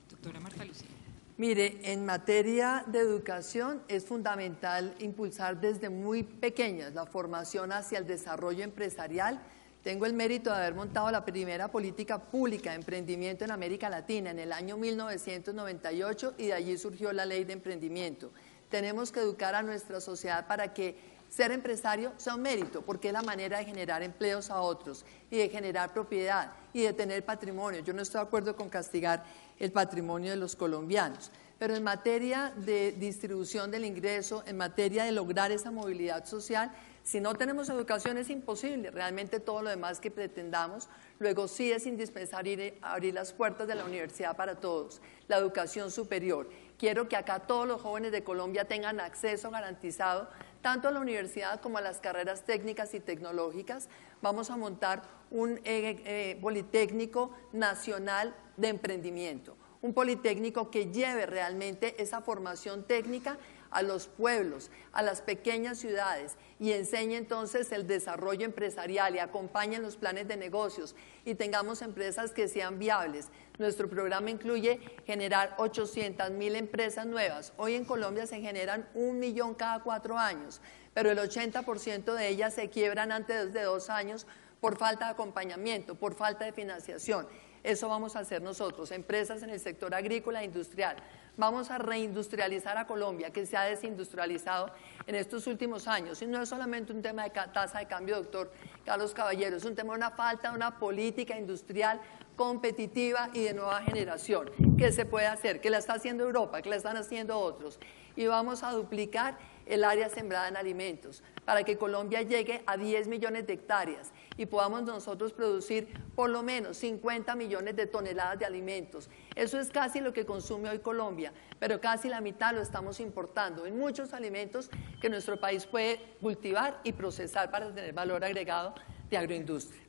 Doctora Marta Lucía. Mire, en materia de educación es fundamental impulsar desde muy pequeñas la formación hacia el desarrollo empresarial. Tengo el mérito de haber montado la primera política pública de emprendimiento en América Latina en el año 1998 y de allí surgió la ley de emprendimiento. Tenemos que educar a nuestra sociedad para que ser empresario sea un mérito, porque es la manera de generar empleos a otros y de generar propiedad y de tener patrimonio. Yo no estoy de acuerdo con castigar el patrimonio de los colombianos, pero en materia de distribución del ingreso, en materia de lograr esa movilidad social, si no tenemos educación es imposible, realmente todo lo demás que pretendamos. Luego sí es indispensable abrir las puertas de la universidad para todos, la educación superior. Quiero que acá todos los jóvenes de Colombia tengan acceso garantizado tanto a la universidad como a las carreras técnicas y tecnológicas. Vamos a montar un Politécnico Nacional de Emprendimiento, un Politécnico que lleve realmente esa formación técnica a los pueblos, a las pequeñas ciudades y enseñe entonces el desarrollo empresarial y acompañen los planes de negocios y tengamos empresas que sean viables. Nuestro programa incluye generar 800.000 empresas nuevas. Hoy en Colombia se generan 1 millón cada 4 años, pero el 80% de ellas se quiebran antes de 2 años por falta de acompañamiento, por falta de financiación. Eso vamos a hacer nosotros, empresas en el sector agrícola e industrial. Vamos a reindustrializar a Colombia, que se ha desindustrializado en estos últimos años. Y no es solamente un tema de tasa de cambio, doctor Carlos Caballero, es un tema de una falta de una política industrial competitiva y de nueva generación, que se puede hacer, que la está haciendo Europa, que la están haciendo otros. Y vamos a duplicar el área sembrada en alimentos, para que Colombia llegue a 10 millones de hectáreas y podamos nosotros producir por lo menos 50 millones de toneladas de alimentos. Eso es casi lo que consume hoy Colombia, pero casi la mitad lo estamos importando en muchos alimentos que nuestro país puede cultivar y procesar para tener valor agregado de agroindustria.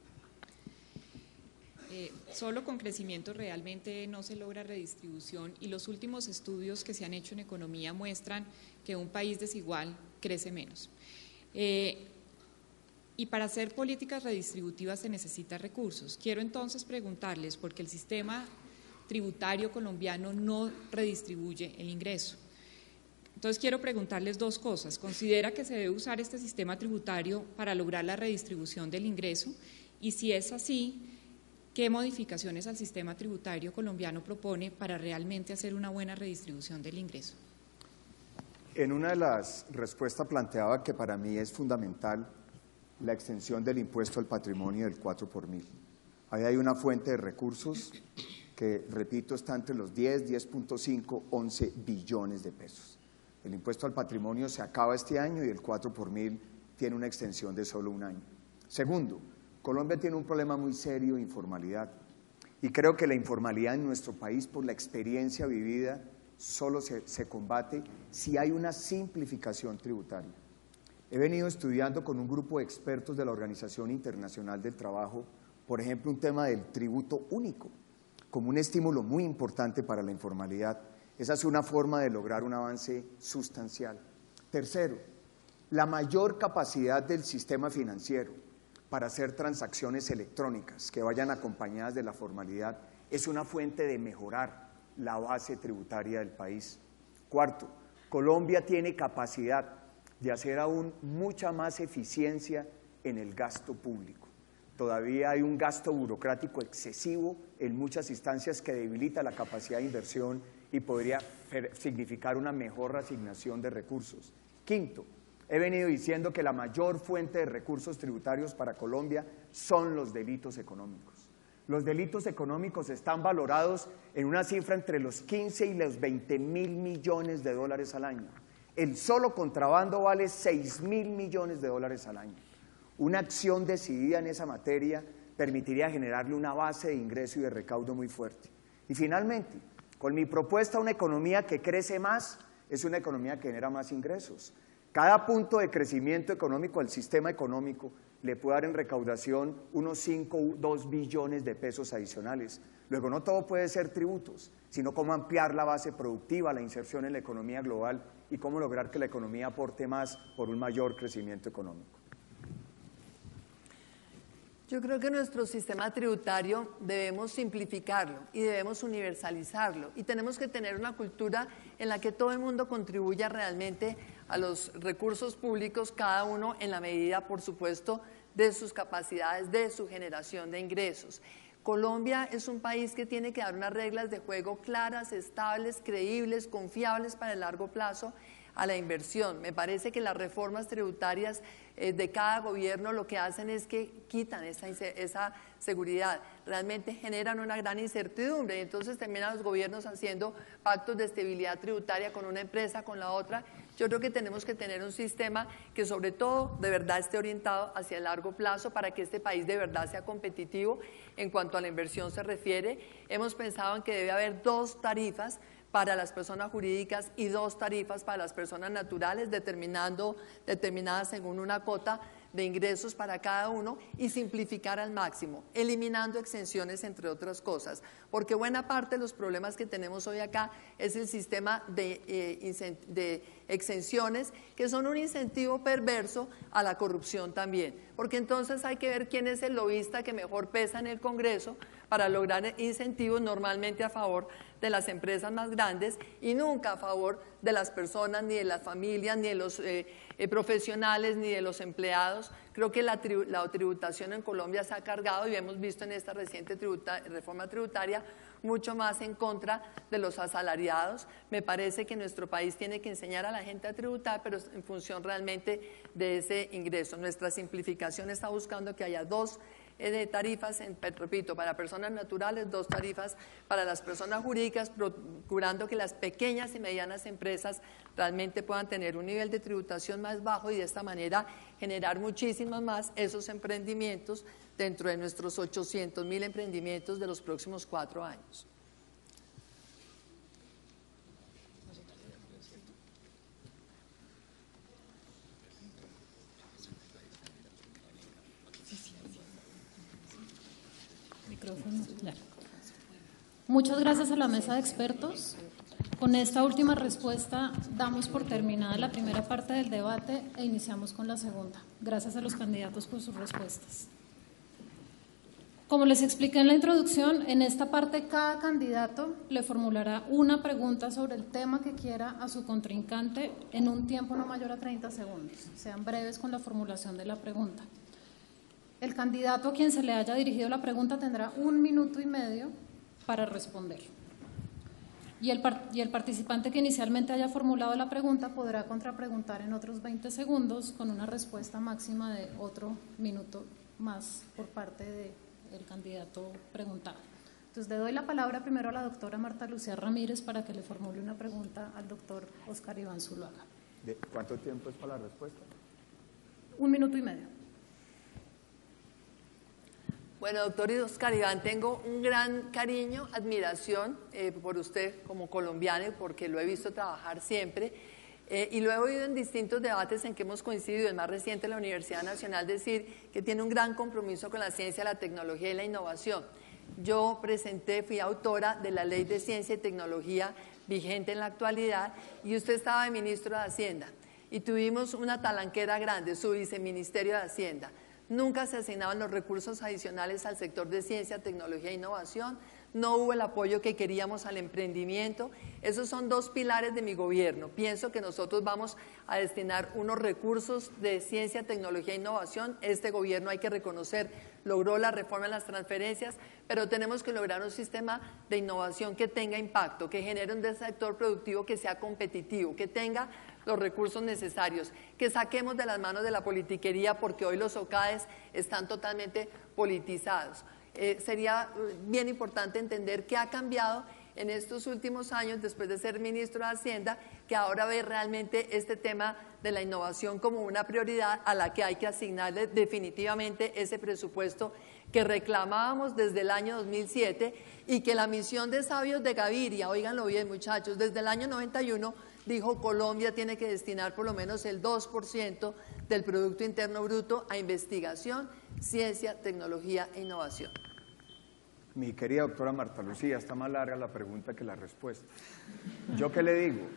Solo con crecimiento realmente no se logra redistribución y los últimos estudios que se han hecho en economía muestran que un país desigual crece menos. Y para hacer políticas redistributivas se necesitan recursos. Quiero entonces preguntarles, porque el sistema tributario colombiano no redistribuye el ingreso. Entonces quiero preguntarles 2 cosas. ¿Considera que se debe usar este sistema tributario para lograr la redistribución del ingreso? Y si es así, ¿qué modificaciones al sistema tributario colombiano propone para realmente hacer una buena redistribución del ingreso? En una de las respuestas planteaba que para mí es fundamental la extensión del impuesto al patrimonio del 4 por mil. Ahí hay una fuente de recursos que, repito, está entre los 10, 10.5, 11 billones de pesos. El impuesto al patrimonio se acaba este año y el 4 por mil tiene una extensión de solo 1 año. Segundo, Colombia tiene un problema muy serio de informalidad y creo que la informalidad en nuestro país, por la experiencia vivida, solo se combate si hay una simplificación tributaria. He venido estudiando con un grupo de expertos de la Organización Internacional del Trabajo, por ejemplo, un tema del tributo único, como un estímulo muy importante para la informalidad. Esa es una forma de lograr un avance sustancial. Tercero, la mayor capacidad del sistema financiero para hacer transacciones electrónicas que vayan acompañadas de la formalidad es una fuente de mejorar la base tributaria del país. Cuarto, Colombia tiene capacidad de hacer aún mucha más eficiencia en el gasto público. Todavía hay un gasto burocrático excesivo en muchas instancias que debilita la capacidad de inversión y podría significar una mejor asignación de recursos. Quinto, he venido diciendo que la mayor fuente de recursos tributarios para Colombia son los delitos económicos. Los delitos económicos están valorados en una cifra entre los 15 y los 20 mil millones de dólares al año. El solo contrabando vale 6 mil millones de dólares al año. Una acción decidida en esa materia permitiría generarle una base de ingreso y de recaudo muy fuerte. Y finalmente, con mi propuesta, una economía que crece más es una economía que genera más ingresos. Cada punto de crecimiento económico al sistema económico le puede dar en recaudación unos 5 o 2 billones de pesos adicionales. Luego, no todo puede ser tributos, sino cómo ampliar la base productiva, la inserción en la economía global y cómo lograr que la economía aporte más por un mayor crecimiento económico. Yo creo que nuestro sistema tributario debemos simplificarlo y debemos universalizarlo y tenemos que tener una cultura en la que todo el mundo contribuya realmente a los recursos públicos, cada uno en la medida, por supuesto, de sus capacidades, de su generación de ingresos. Colombia es un país que tiene que dar unas reglas de juego claras, estables, creíbles, confiables para el largo plazo a la inversión. Me parece que las reformas tributarias de cada gobierno lo que hacen es que quitan esa seguridad, realmente generan una gran incertidumbre y entonces terminan los gobiernos haciendo pactos de estabilidad tributaria con una empresa, con la otra. Yo creo que tenemos que tener un sistema que sobre todo de verdad esté orientado hacia el largo plazo para que este país de verdad sea competitivo en cuanto a la inversión se refiere. Hemos pensado en que debe haber 2 tarifas para las personas jurídicas y 2 tarifas para las personas naturales, determinadas según una cota de ingresos para cada uno y simplificar al máximo, eliminando exenciones, entre otras cosas, porque buena parte de los problemas que tenemos hoy acá es el sistema de exenciones, que son un incentivo perverso a la corrupción también, porque entonces hay que ver quién es el lobista que mejor pesa en el Congreso para lograr incentivos normalmente a favor de las empresas más grandes y nunca a favor de las personas, ni de las familias, ni de los profesionales, ni de los empleados. Creo que la tributación en Colombia se ha cargado y hemos visto en esta reciente reforma tributaria mucho más en contra de los asalariados. Me parece que nuestro país tiene que enseñar a la gente a tributar, pero en función realmente de ese ingreso. Nuestra simplificación está buscando que haya dos de tarifas, repito, para personas naturales, 2 tarifas para las personas jurídicas, procurando que las pequeñas y medianas empresas realmente puedan tener un nivel de tributación más bajo y de esta manera generar muchísimos más esos emprendimientos dentro de nuestros 800.000 emprendimientos de los próximos 4 años. Muchas gracias a la mesa de expertos. Con esta última respuesta damos por terminada la primera parte del debate e iniciamos con la segunda. Gracias a los candidatos por sus respuestas. Como les expliqué en la introducción, en esta parte cada candidato le formulará una pregunta sobre el tema que quiera a su contrincante en un tiempo no mayor a 30 segundos. Sean breves con la formulación de la pregunta. El candidato a quien se le haya dirigido la pregunta tendrá 1 minuto y medio para responder. Y el participante que inicialmente haya formulado la pregunta podrá contrapreguntar en otros 20 segundos con una respuesta máxima de otro minuto más por parte del candidato preguntado. Entonces le doy la palabra primero a la doctora Marta Lucía Ramírez para que le formule una pregunta al doctor Oscar Iván Zuluaga. ¿Cuánto tiempo es para la respuesta? 1 minuto y medio. Bueno, doctor Oscar Iván, tengo un gran cariño, admiración por usted como colombiano, porque lo he visto trabajar siempre y lo he oído en distintos debates en que hemos coincidido, el más reciente en la Universidad Nacional, decir que tiene un gran compromiso con la ciencia, la tecnología y la innovación. Yo fui autora de la Ley de Ciencia y Tecnología vigente en la actualidad y usted estaba de ministro de Hacienda y tuvimos una talanquera grande, su viceministerio de Hacienda. Nunca se asignaban los recursos adicionales al sector de ciencia, tecnología e innovación, no hubo el apoyo que queríamos al emprendimiento. Esos son 2 pilares de mi gobierno. Pienso que nosotros vamos a destinar unos recursos de ciencia, tecnología e innovación. Este gobierno, hay que reconocer, logró la reforma en las transferencias, pero tenemos que lograr un sistema de innovación que tenga impacto, que genere un sector productivo que sea competitivo, que tenga los recursos necesarios, que saquemos de las manos de la politiquería, porque hoy los OCADES están totalmente politizados. Sería bien importante entender qué ha cambiado en estos últimos años, después de ser ministro de Hacienda, que ahora ve realmente este tema de la innovación como una prioridad a la que hay que asignarle definitivamente ese presupuesto que reclamábamos desde el año 2007 y que la misión de Sabios de Gaviria, óiganlo bien muchachos, desde el año 91 dijo Colombia tiene que destinar por lo menos el 2% del Producto Interno Bruto a investigación, ciencia, tecnología e innovación. Mi querida doctora Marta Lucía, está más larga la pregunta que la respuesta. ¿Yo qué le digo?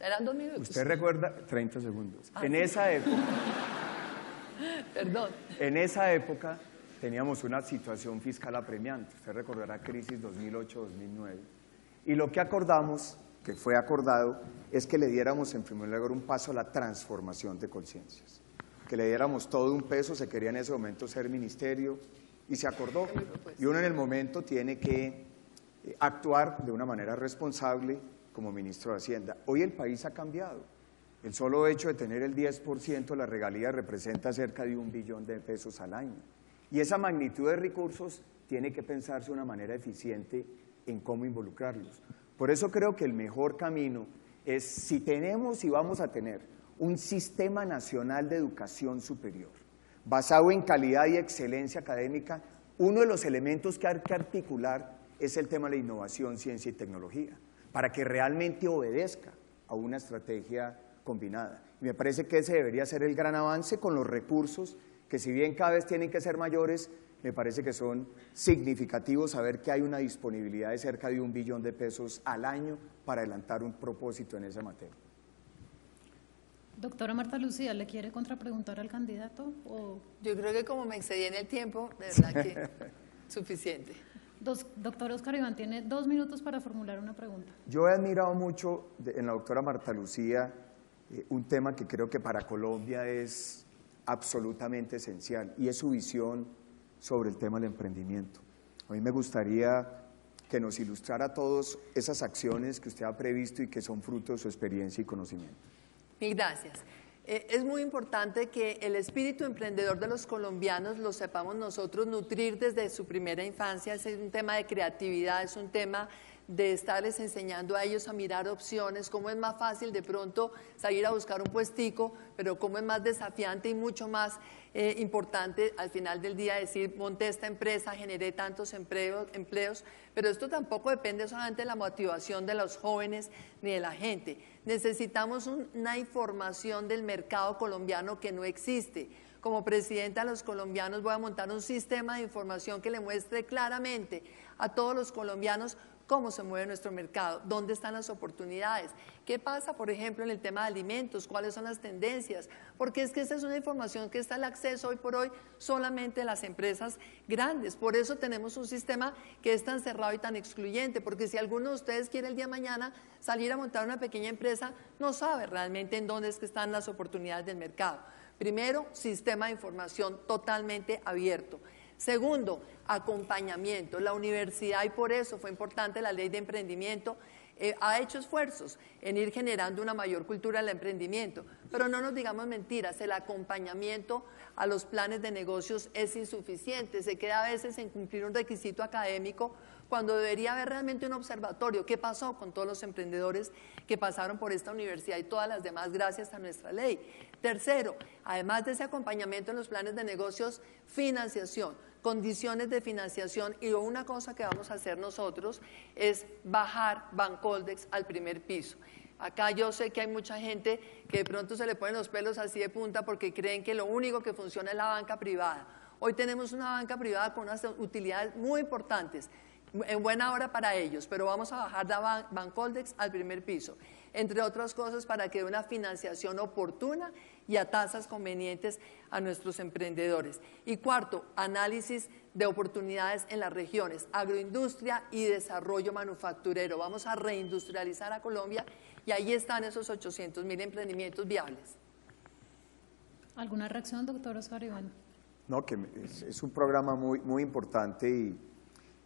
Eran 2 minutos. Usted recuerda, 30 segundos. En esa época, perdón. En esa época teníamos una situación fiscal apremiante. Usted recordará crisis 2008-2009. Y lo que acordamos, que fue acordado, es que le diéramos en primer lugar un paso a la transformación de conciencias. Que le diéramos todo un peso, se quería en ese momento ser ministerio y se acordó. Y uno en el momento tiene que actuar de una manera responsable como ministro de Hacienda. Hoy el país ha cambiado. El solo hecho de tener el 10% de la regalía representa cerca de 1 billón de pesos al año. Y esa magnitud de recursos tiene que pensarse de una manera eficiente en cómo involucrarlos. Por eso creo que el mejor camino es, si tenemos y vamos a tener un sistema nacional de educación superior, basado en calidad y excelencia académica, uno de los elementos que hay que articular es el tema de la innovación, ciencia y tecnología, para que realmente obedezca a una estrategia combinada. Y me parece que ese debería ser el gran avance con los recursos, que si bien cada vez tienen que ser mayores, me parece que son significativos saber que hay una disponibilidad de cerca de 1 billón de pesos al año para adelantar un propósito en esa materia. Doctora Marta Lucía, ¿le quiere contrapreguntar al candidato? ¿O? Yo creo que como me excedí en el tiempo, de verdad que suficiente. Doctor Oscar Iván, tiene 2 minutos para formular una pregunta. Yo he admirado mucho en la doctora Marta Lucía un tema que creo que para Colombia es absolutamente esencial, y es su visión sobre el tema del emprendimiento. A mí me gustaría que nos ilustrara a todos esas acciones que usted ha previsto y que son fruto de su experiencia y conocimiento. Mil gracias. Es muy importante que el espíritu emprendedor de los colombianos lo sepamos nosotros nutrir desde su primera infancia. Es un tema de creatividad, es un tema de estarles enseñando a ellos a mirar opciones, cómo es más fácil de pronto salir a buscar un puestico, pero cómo es más desafiante y mucho más importante al final del día decir, monté esta empresa, generé tantos empleos, pero esto tampoco depende solamente de la motivación de los jóvenes ni de la gente. Necesitamos una información del mercado colombiano que no existe. Como presidenta de los colombianos voy a montar un sistema de información que le muestre claramente a todos los colombianos cómo se mueve nuestro mercado, dónde están las oportunidades, qué pasa, por ejemplo, en el tema de alimentos, cuáles son las tendencias, porque es que esa es una información que está al acceso hoy por hoy solamente de las empresas grandes. Por eso tenemos un sistema que es tan cerrado y tan excluyente, porque si alguno de ustedes quiere el día de mañana salir a montar una pequeña empresa, no sabe realmente en dónde es que están las oportunidades del mercado. Primero, sistema de información totalmente abierto. Segundo, acompañamiento. La universidad, y por eso fue importante la ley de emprendimiento, ha hecho esfuerzos en ir generando una mayor cultura del emprendimiento, pero no nos digamos mentiras, el acompañamiento a los planes de negocios es insuficiente, se queda a veces en cumplir un requisito académico cuando debería haber realmente un observatorio. ¿Qué pasó con todos los emprendedores que pasaron por esta universidad y todas las demás gracias a nuestra ley? Tercero, además de ese acompañamiento en los planes de negocios, financiación, condiciones de financiación, y una cosa que vamos a hacer nosotros es bajar Bancoldex al primer piso. Acá yo sé que hay mucha gente que de pronto se le ponen los pelos así de punta porque creen que lo único que funciona es la banca privada. Hoy tenemos una banca privada con unas utilidades muy importantes, en buena hora para ellos, pero vamos a bajar la Bancoldex al primer piso, entre otras cosas para que dé una financiación oportuna y a tasas convenientes a nuestros emprendedores. Y cuarto, análisis de oportunidades en las regiones, agroindustria y desarrollo manufacturero. Vamos a reindustrializar a Colombia y ahí están esos 800.000 emprendimientos viables. ¿Alguna reacción, doctor Oscar Iván? No, que es un programa muy importante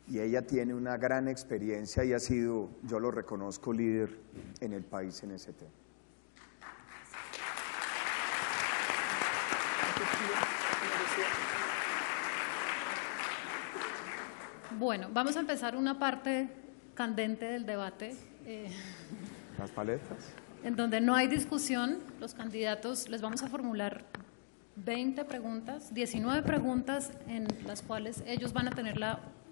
y ella tiene una gran experiencia y ha sido, yo lo reconozco, líder en el país en ese tema. Bueno, vamos a empezar una parte candente del debate. ¿Las paletas? En donde no hay discusión, los candidatos les vamos a formular 20 preguntas, 19 preguntas en las cuales ellos van a tener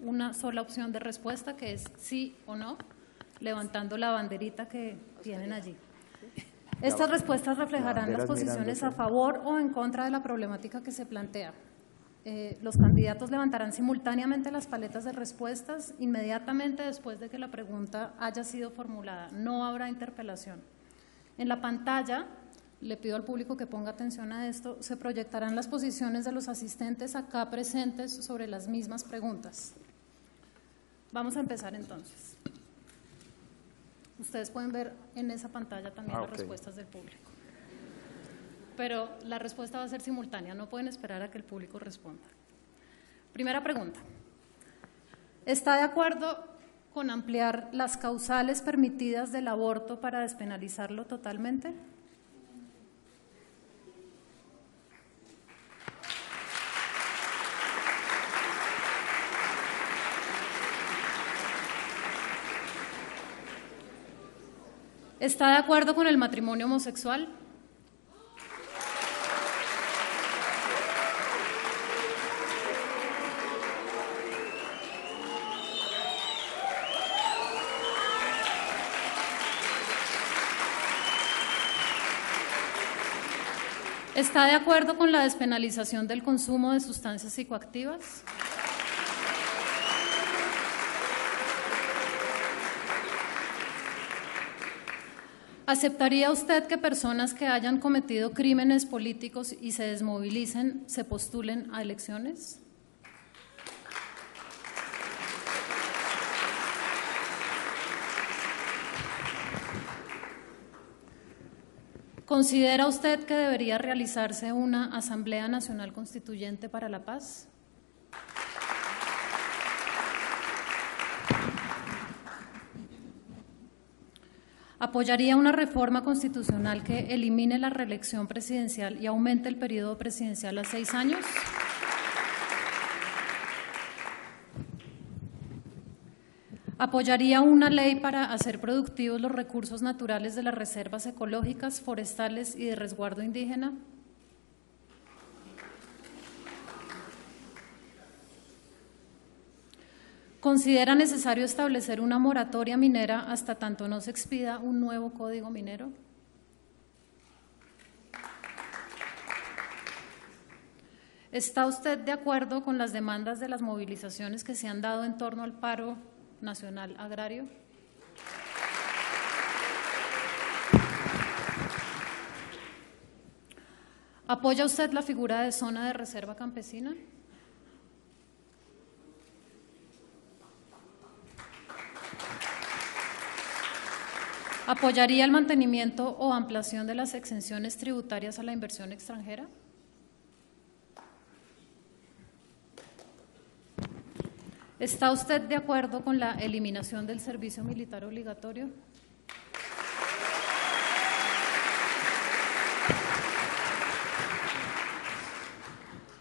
una sola opción de respuesta, que es sí o no, levantando la banderita que tienen allí. Estas respuestas reflejarán las posiciones a favor o en contra de la problemática que se plantea. Los candidatos levantarán simultáneamente las paletas de respuestas inmediatamente después de que la pregunta haya sido formulada. No habrá interpelación. En la pantalla, le pido al público que ponga atención a esto, se proyectarán las posiciones de los asistentes acá presentes sobre las mismas preguntas. Vamos a empezar entonces. Ustedes pueden ver en esa pantalla también las respuestas del público. Pero la respuesta va a ser simultánea, no pueden esperar a que el público responda. Primera pregunta. ¿Está de acuerdo con ampliar las causales permitidas del aborto para despenalizarlo totalmente? ¿Está de acuerdo con el matrimonio homosexual? ¿Está de acuerdo con la despenalización del consumo de sustancias psicoactivas? ¿Aceptaría usted que personas que hayan cometido crímenes políticos y se desmovilicen se postulen a elecciones? ¿Considera usted que debería realizarse una Asamblea Nacional Constituyente para la Paz? ¿Apoyaría una reforma constitucional que elimine la reelección presidencial y aumente el periodo presidencial a 6 años? ¿Apoyaría una ley para hacer productivos los recursos naturales de las reservas ecológicas, forestales y de resguardo indígena? ¿Considera necesario establecer una moratoria minera hasta tanto no se expida un nuevo código minero? ¿Está usted de acuerdo con las demandas de las movilizaciones que se han dado en torno al paro nacional agrario? ¿Apoya usted la figura de zona de reserva campesina? ¿Apoyaría el mantenimiento o ampliación de las exenciones tributarias a la inversión extranjera? ¿Está usted de acuerdo con la eliminación del servicio militar obligatorio?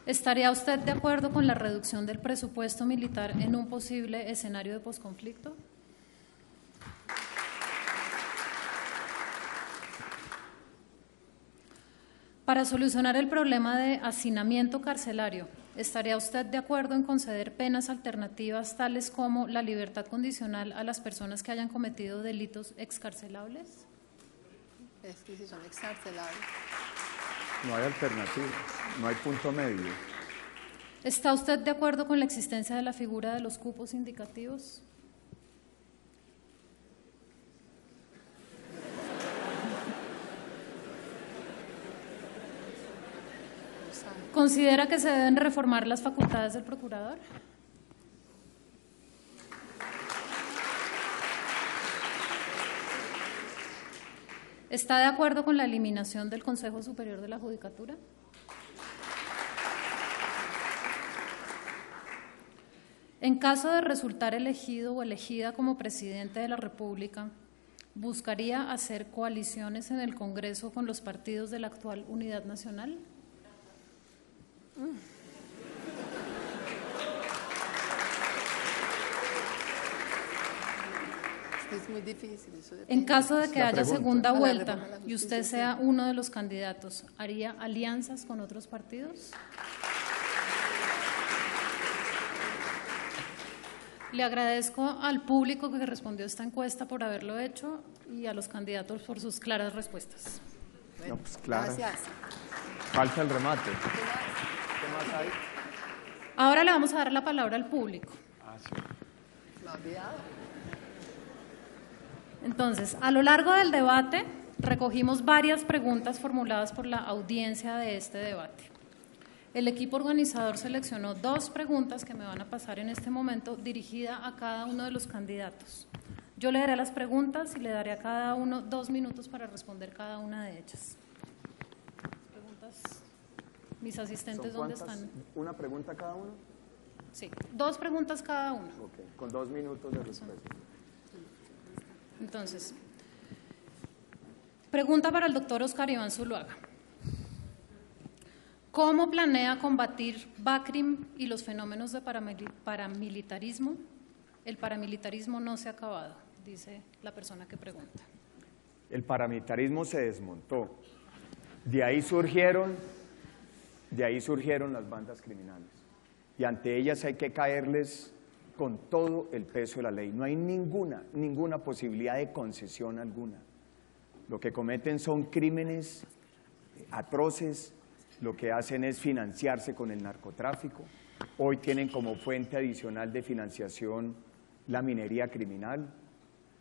¿Estaría usted de acuerdo con la reducción del presupuesto militar en un posible escenario de posconflicto? Para solucionar el problema de hacinamiento carcelario, ¿estaría usted de acuerdo en conceder penas alternativas tales como la libertad condicional a las personas que hayan cometido delitos excarcelables? Es que si son excarcelables. No hay alternativa, no hay punto medio. ¿Está usted de acuerdo con la existencia de la figura de los cupos indicativos? ¿Considera que se deben reformar las facultades del procurador? ¿Está de acuerdo con la eliminación del Consejo Superior de la Judicatura? En caso de resultar elegido o elegida como presidente de la República, ¿buscaría hacer coaliciones en el Congreso con los partidos de la actual Unidad Nacional? Es muy difícil. Eso en caso de que haya segunda A la vuelta reforma a la y usted justicia, sea uno de los candidatos, ¿haría alianzas con otros partidos? Le agradezco al público que respondió a esta encuesta por haberlo hecho y a los candidatos por sus claras respuestas. Bueno, No, pues claro. gracias. Falta el remate. ¿Qué más hay? Ahora le vamos a dar la palabra al público. Me ha olvidado. Entonces, a lo largo del debate recogimos varias preguntas formuladas por la audiencia de este debate. El equipo organizador seleccionó 2 preguntas que me van a pasar en este momento dirigida a cada uno de los candidatos. Yo leeré las preguntas y le daré a cada uno 2 minutos para responder cada una de ellas. Preguntas, mis asistentes, ¿dónde están? ¿Una pregunta cada uno? Sí, 2 preguntas cada uno. Ok, con 2 minutos de respuesta. Entonces, pregunta para el doctor Oscar Iván Zuluaga. ¿Cómo planea combatir BACRIM y los fenómenos de paramilitarismo? El paramilitarismo no se ha acabado, dice la persona que pregunta. El paramilitarismo se desmontó. De ahí surgieron las bandas criminales. Y ante ellas hay que caerles con todo el peso de la ley. No hay ninguna posibilidad de concesión alguna. Lo que cometen son crímenes atroces, lo que hacen es financiarse con el narcotráfico. Hoy tienen como fuente adicional de financiación la minería criminal.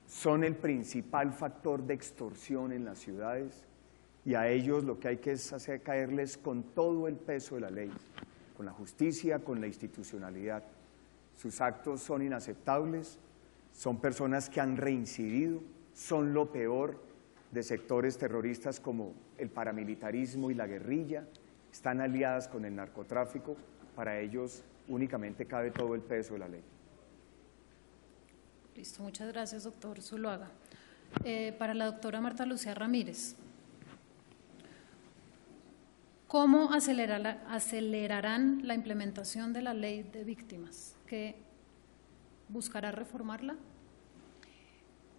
Son el principal factor de extorsión en las ciudades y a ellos lo que hay que es hacer caerles con todo el peso de la ley, con la justicia, con la institucionalidad. Sus actos son inaceptables, son personas que han reincidido, son lo peor de sectores terroristas como el paramilitarismo y la guerrilla, están aliadas con el narcotráfico, para ellos únicamente cabe todo el peso de la ley. Listo, muchas gracias, doctor Zuluaga. Para la doctora Marta Lucía Ramírez, ¿cómo acelerarán la implementación de la ley de víctimas? ¿Qué buscará reformarla?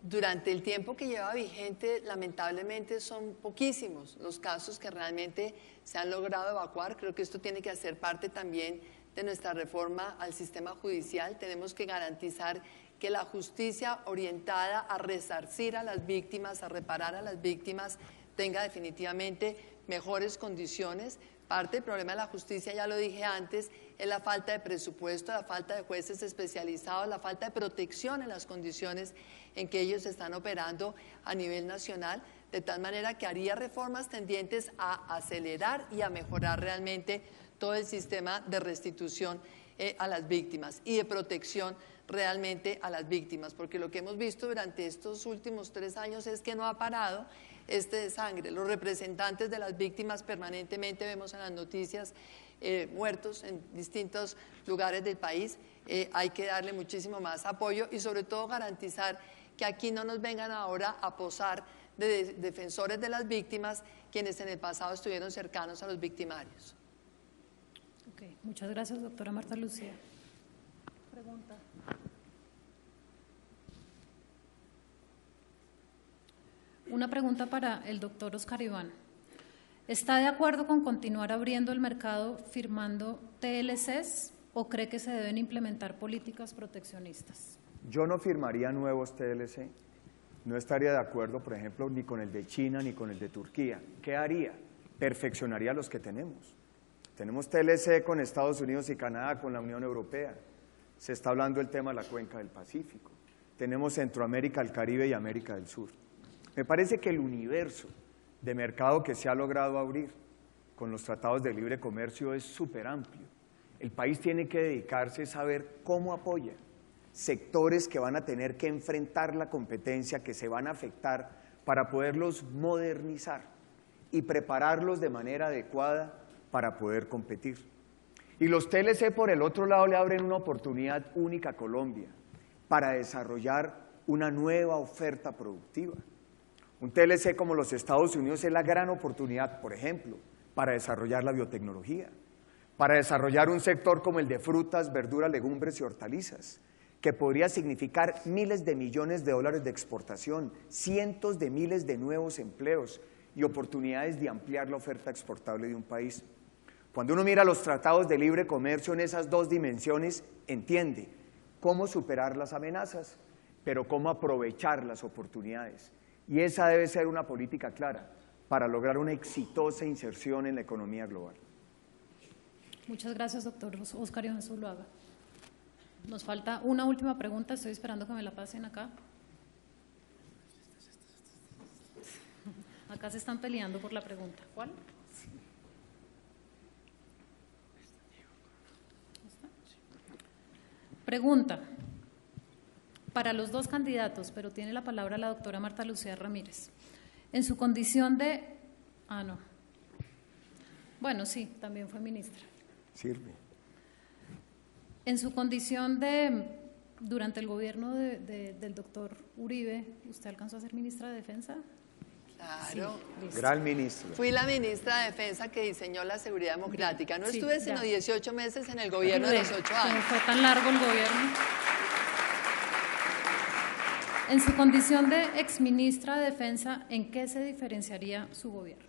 Durante el tiempo que lleva vigente, lamentablemente son poquísimos los casos que realmente se han logrado evacuar. Creo que esto tiene que hacer parte también de nuestra reforma al sistema judicial. Tenemos que garantizar que la justicia orientada a resarcir a las víctimas, a reparar a las víctimas, tenga definitivamente mejores condiciones. Parte del problema de la justicia, ya lo dije antes, es la falta de presupuesto, la falta de jueces especializados, la falta de protección en las condiciones en que ellos están operando a nivel nacional, de tal manera que haría reformas tendientes a acelerar y a mejorar realmente todo el sistema de restitución a las víctimas y de protección realmente a las víctimas, porque lo que hemos visto durante estos últimos 3 años es que no ha parado de sangre. Los representantes de las víctimas permanentemente vemos en las noticias muertos en distintos lugares del país. Hay que darle muchísimo más apoyo y sobre todo garantizar que aquí no nos vengan ahora a posar de defensores de las víctimas quienes en el pasado estuvieron cercanos a los victimarios. Okay, muchas gracias, doctora Marta Lucía. Pregunta. Una pregunta para el doctor Oscar Iván. ¿Está de acuerdo con continuar abriendo el mercado firmando TLCs o cree que se deben implementar políticas proteccionistas? Yo no firmaría nuevos TLC, no estaría de acuerdo, por ejemplo, ni con el de China ni con el de Turquía. ¿Qué haría? Perfeccionaría los que tenemos. Tenemos TLC con Estados Unidos y Canadá, con la Unión Europea. Se está hablando del tema de la cuenca del Pacífico. Tenemos Centroamérica, el Caribe y América del Sur. Me parece que el universo de mercado que se ha logrado abrir con los tratados de libre comercio es súper amplio. El país tiene que dedicarse a saber cómo apoya sectores que van a tener que enfrentar la competencia, que se van a afectar, para poderlos modernizar y prepararlos de manera adecuada para poder competir. Y los TLC, por el otro lado, le abren una oportunidad única a Colombia para desarrollar una nueva oferta productiva. Un TLC como los Estados Unidos es la gran oportunidad, por ejemplo, para desarrollar la biotecnología, para desarrollar un sector como el de frutas, verduras, legumbres y hortalizas, que podría significar miles de millones de dólares de exportación, cientos de miles de nuevos empleos y oportunidades de ampliar la oferta exportable de un país. Cuando uno mira los tratados de libre comercio en esas dos dimensiones, entiende cómo superar las amenazas, pero cómo aprovechar las oportunidades. Y esa debe ser una política clara para lograr una exitosa inserción en la economía global. Muchas gracias, doctor Oscar Iván Zuluaga. Nos falta una última pregunta, estoy esperando que me la pasen acá. Acá se están peleando por la pregunta. ¿Cuál? Pregunta para los dos candidatos, pero tiene la palabra la doctora Marta Lucía Ramírez. En su condición de… no. Bueno, sí, también fue ministra. Sirve. En su condición de, durante el gobierno del doctor Uribe, ¿usted alcanzó a ser ministra de Defensa? Claro. Sí, gran ministra. Fui la ministra de Defensa que diseñó la seguridad democrática. No estuve sino 18 meses en el gobierno de los 8 años. Como fue tan largo el gobierno. En su condición de exministra de Defensa, ¿en qué se diferenciaría su gobierno?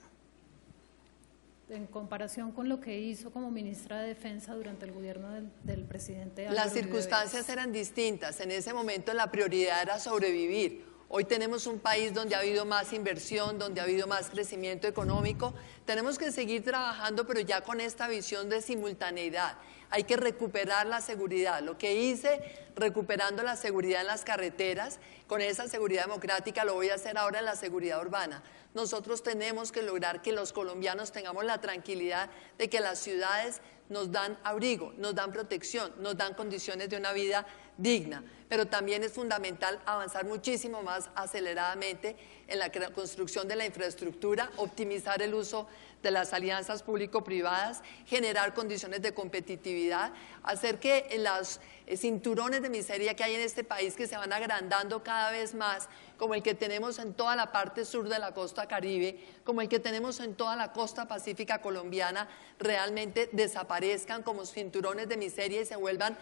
En comparación con lo que hizo como ministra de Defensa durante el gobierno del presidente Álvaro Las Uribe circunstancias Vélez. eran distintas. En ese momento la prioridad era sobrevivir. Hoy tenemos un país donde ha habido más inversión, donde ha habido más crecimiento económico. Tenemos que seguir trabajando, pero ya con esta visión de simultaneidad. Hay que recuperar la seguridad. Lo que hice recuperando la seguridad en las carreteras, con esa seguridad democrática, lo voy a hacer ahora en la seguridad urbana. Nosotros tenemos que lograr que los colombianos tengamos la tranquilidad de que las ciudades nos dan abrigo, nos dan protección, nos dan condiciones de una vida digna, pero también es fundamental avanzar muchísimo más aceleradamente en la construcción de la infraestructura, optimizar el uso de las alianzas público-privadas, generar condiciones de competitividad, hacer que los cinturones de miseria que hay en este país, que se van agrandando cada vez más, como el que tenemos en toda la parte sur de la costa Caribe, como el que tenemos en toda la costa pacífica colombiana, realmente desaparezcan como cinturones de miseria y se vuelvan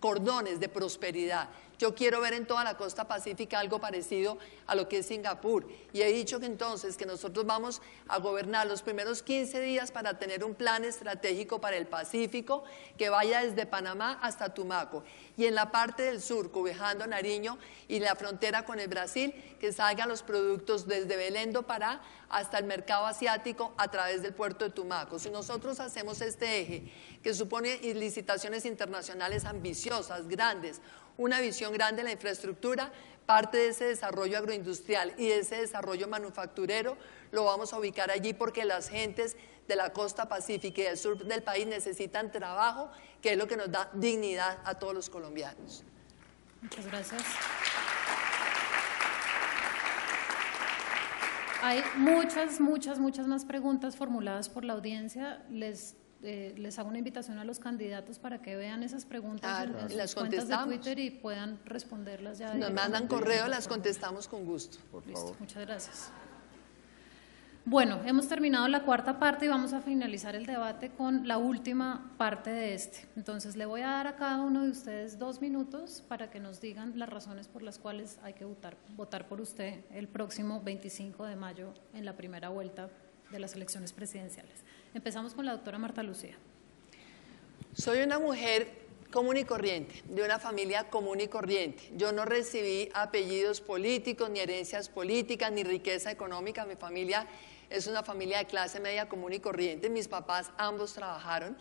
cordones de prosperidad. Yo quiero ver en toda la costa pacífica algo parecido a lo que es Singapur, y he dicho que entonces que nosotros vamos a gobernar los primeros 15 días para tener un plan estratégico para el Pacífico que vaya desde Panamá hasta Tumaco, y en la parte del sur, cobijando Nariño y la frontera con el Brasil, que salgan los productos desde Belén do Pará hasta el mercado asiático a través del puerto de Tumaco. Si nosotros hacemos este eje, que supone licitaciones internacionales ambiciosas, grandes, una visión grande en la infraestructura, parte de ese desarrollo agroindustrial y de ese desarrollo manufacturero lo vamos a ubicar allí, porque las gentes de la costa pacífica y del sur del país necesitan trabajo, que es lo que nos da dignidad a todos los colombianos. Muchas gracias. Hay muchas más preguntas formuladas por la audiencia. Les hago una invitación a los candidatos para que vean esas preguntas en las sus cuentas de contestamos. Twitter y puedan responderlas ya. Nos mandan correo, las contestamos con gusto. Listo, muchas gracias. Bueno, hemos terminado la cuarta parte y vamos a finalizar el debate con la última parte de este. Entonces, le voy a dar a cada uno de ustedes 2 minutos para que nos digan las razones por las cuales hay que votar por usted el próximo 25 de mayo en la primera vuelta de las elecciones presidenciales. Empezamos con la doctora Marta Lucía. Soy una mujer común y corriente, de una familia común y corriente. Yo no recibí apellidos políticos, ni herencias políticas, ni riqueza económica. Mi familia es una familia de clase media común y corriente. Mis papás ambos trabajaron.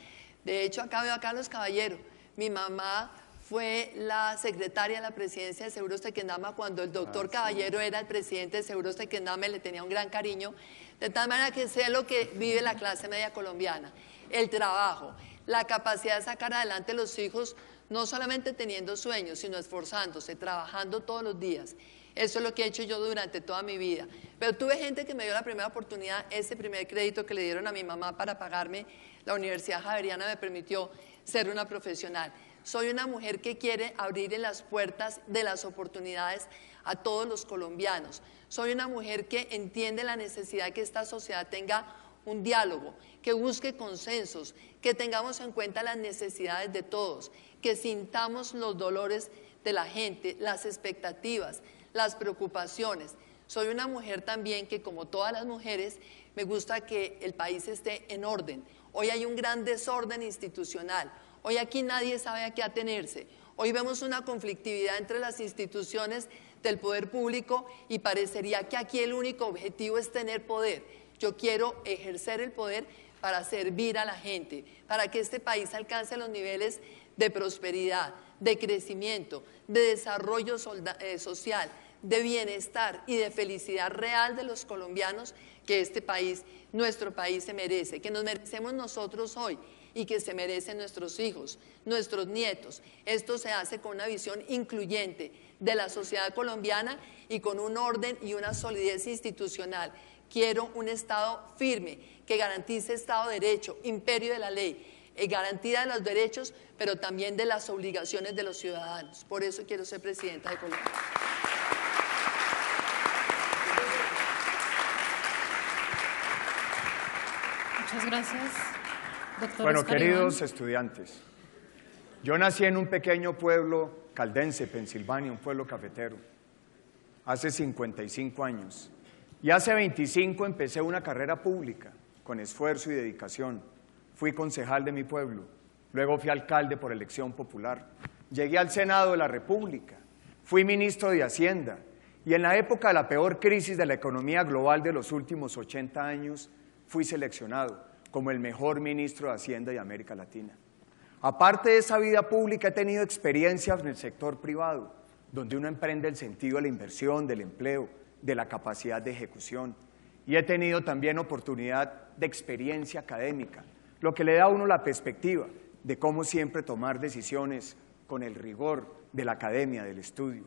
De hecho, acá veo a Carlos Caballero. Mi mamá fue la secretaria de la presidencia de Seguros Tequendama cuando el doctor Caballero era el presidente de Seguros Tequendama y le tenía un gran cariño. De tal manera que sé lo que vive la clase media colombiana, el trabajo, la capacidad de sacar adelante a los hijos, no solamente teniendo sueños, sino esforzándose, trabajando todos los días. Eso es lo que he hecho yo durante toda mi vida. Pero tuve gente que me dio la primera oportunidad, ese primer crédito que le dieron a mi mamá para pagarme la Universidad Javeriana me permitió ser una profesional. Soy una mujer que quiere abrir las puertas de las oportunidades a todos los colombianos. Soy una mujer que entiende la necesidad de que esta sociedad tenga un diálogo, que busque consensos, que tengamos en cuenta las necesidades de todos, que sintamos los dolores de la gente, las expectativas, las preocupaciones. Soy una mujer también que, como todas las mujeres, me gusta que el país esté en orden. Hoy hay un gran desorden institucional. Hoy aquí nadie sabe a qué atenerse. Hoy vemos una conflictividad entre las instituciones del poder público y parecería que aquí el único objetivo es tener poder. Yo quiero ejercer el poder para servir a la gente, para que este país alcance los niveles de prosperidad, de crecimiento, de desarrollo social, de bienestar y de felicidad real de los colombianos que este país, nuestro país, se merece, que nos merecemos nosotros hoy y que se merecen nuestros hijos, nuestros nietos. Esto se hace con una visión incluyente de la sociedad colombiana y con un orden y una solidez institucional. Quiero un Estado firme que garantice Estado de Derecho, imperio de la ley, garantía de los derechos, pero también de las obligaciones de los ciudadanos. Por eso quiero ser presidenta de Colombia. Muchas gracias. Doctor Bueno, Oscar queridos Iván. estudiantes, yo nací en un pequeño pueblo caldense, Pensilvania, un pueblo cafetero, hace 55 años. Y hace 25 empecé una carrera pública, con esfuerzo y dedicación. Fui concejal de mi pueblo, luego fui alcalde por elección popular. Llegué al Senado de la República, fui ministro de Hacienda Y en la época de la peor crisis de la economía global de los últimos 80 años, fui seleccionado como el mejor ministro de Hacienda de América Latina. Aparte de esa vida pública, he tenido experiencias en el sector privado, donde uno emprende el sentido de la inversión, del empleo, de la capacidad de ejecución. Y he tenido también oportunidad de experiencia académica, lo que le da a uno la perspectiva de cómo siempre tomar decisiones con el rigor de la academia, del estudio.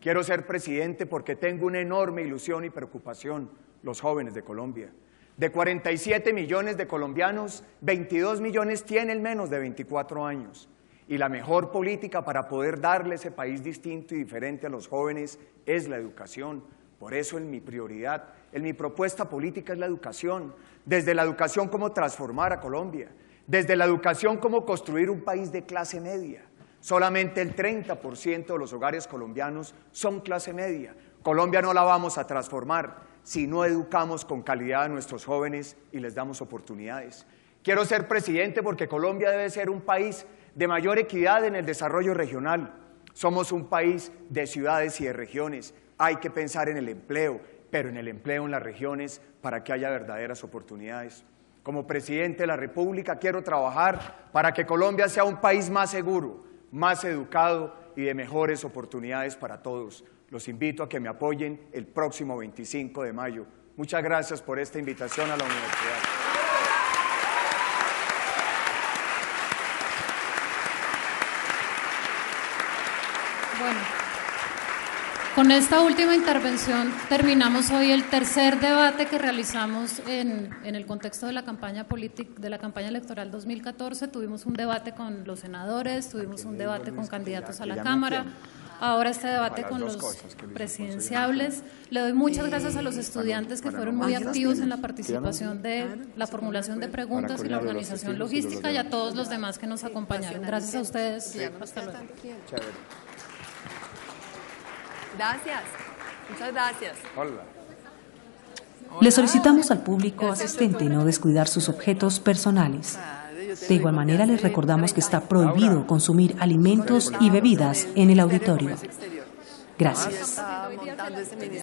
Quiero ser presidente porque tengo una enorme ilusión y preocupación, los jóvenes de Colombia. De 47 millones de colombianos, 22 millones tienen menos de 24 años. Y la mejor política para poder darle ese país distinto y diferente a los jóvenes es la educación. Por eso en mi prioridad, en mi propuesta política es la educación. Desde la educación, cómo transformar a Colombia. Desde la educación, cómo construir un país de clase media. Solamente el 30% de los hogares colombianos son clase media. Colombia no la vamos a transformar si no educamos con calidad a nuestros jóvenes y les damos oportunidades. Quiero ser presidente porque Colombia debe ser un país de mayor equidad en el desarrollo regional. Somos un país de ciudades y de regiones. Hay que pensar en el empleo, pero en el empleo en las regiones para que haya verdaderas oportunidades. Como presidente de la República quiero trabajar para que Colombia sea un país más seguro, más educado y de mejores oportunidades para todos. Los invito a que me apoyen el próximo 25 de mayo. Muchas gracias por esta invitación a la universidad. Bueno, con esta última intervención terminamos hoy el tercer debate que realizamos en el contexto de la campaña electoral 2014. Tuvimos un debate con los senadores, tuvimos un debate con candidatos a la Cámara, ahora este debate con los presidenciables. Le doy muchas gracias a los estudiantes que fueron muy activos en la participación de la formulación de preguntas y la organización logística, y a todos los demás que nos acompañaron. Gracias a ustedes. Hasta luego. Gracias, muchas gracias. Hola. Le solicitamos al público asistente no descuidar sus objetos personales. De igual manera, les recordamos que está prohibido consumir alimentos y bebidas en el auditorio. Gracias.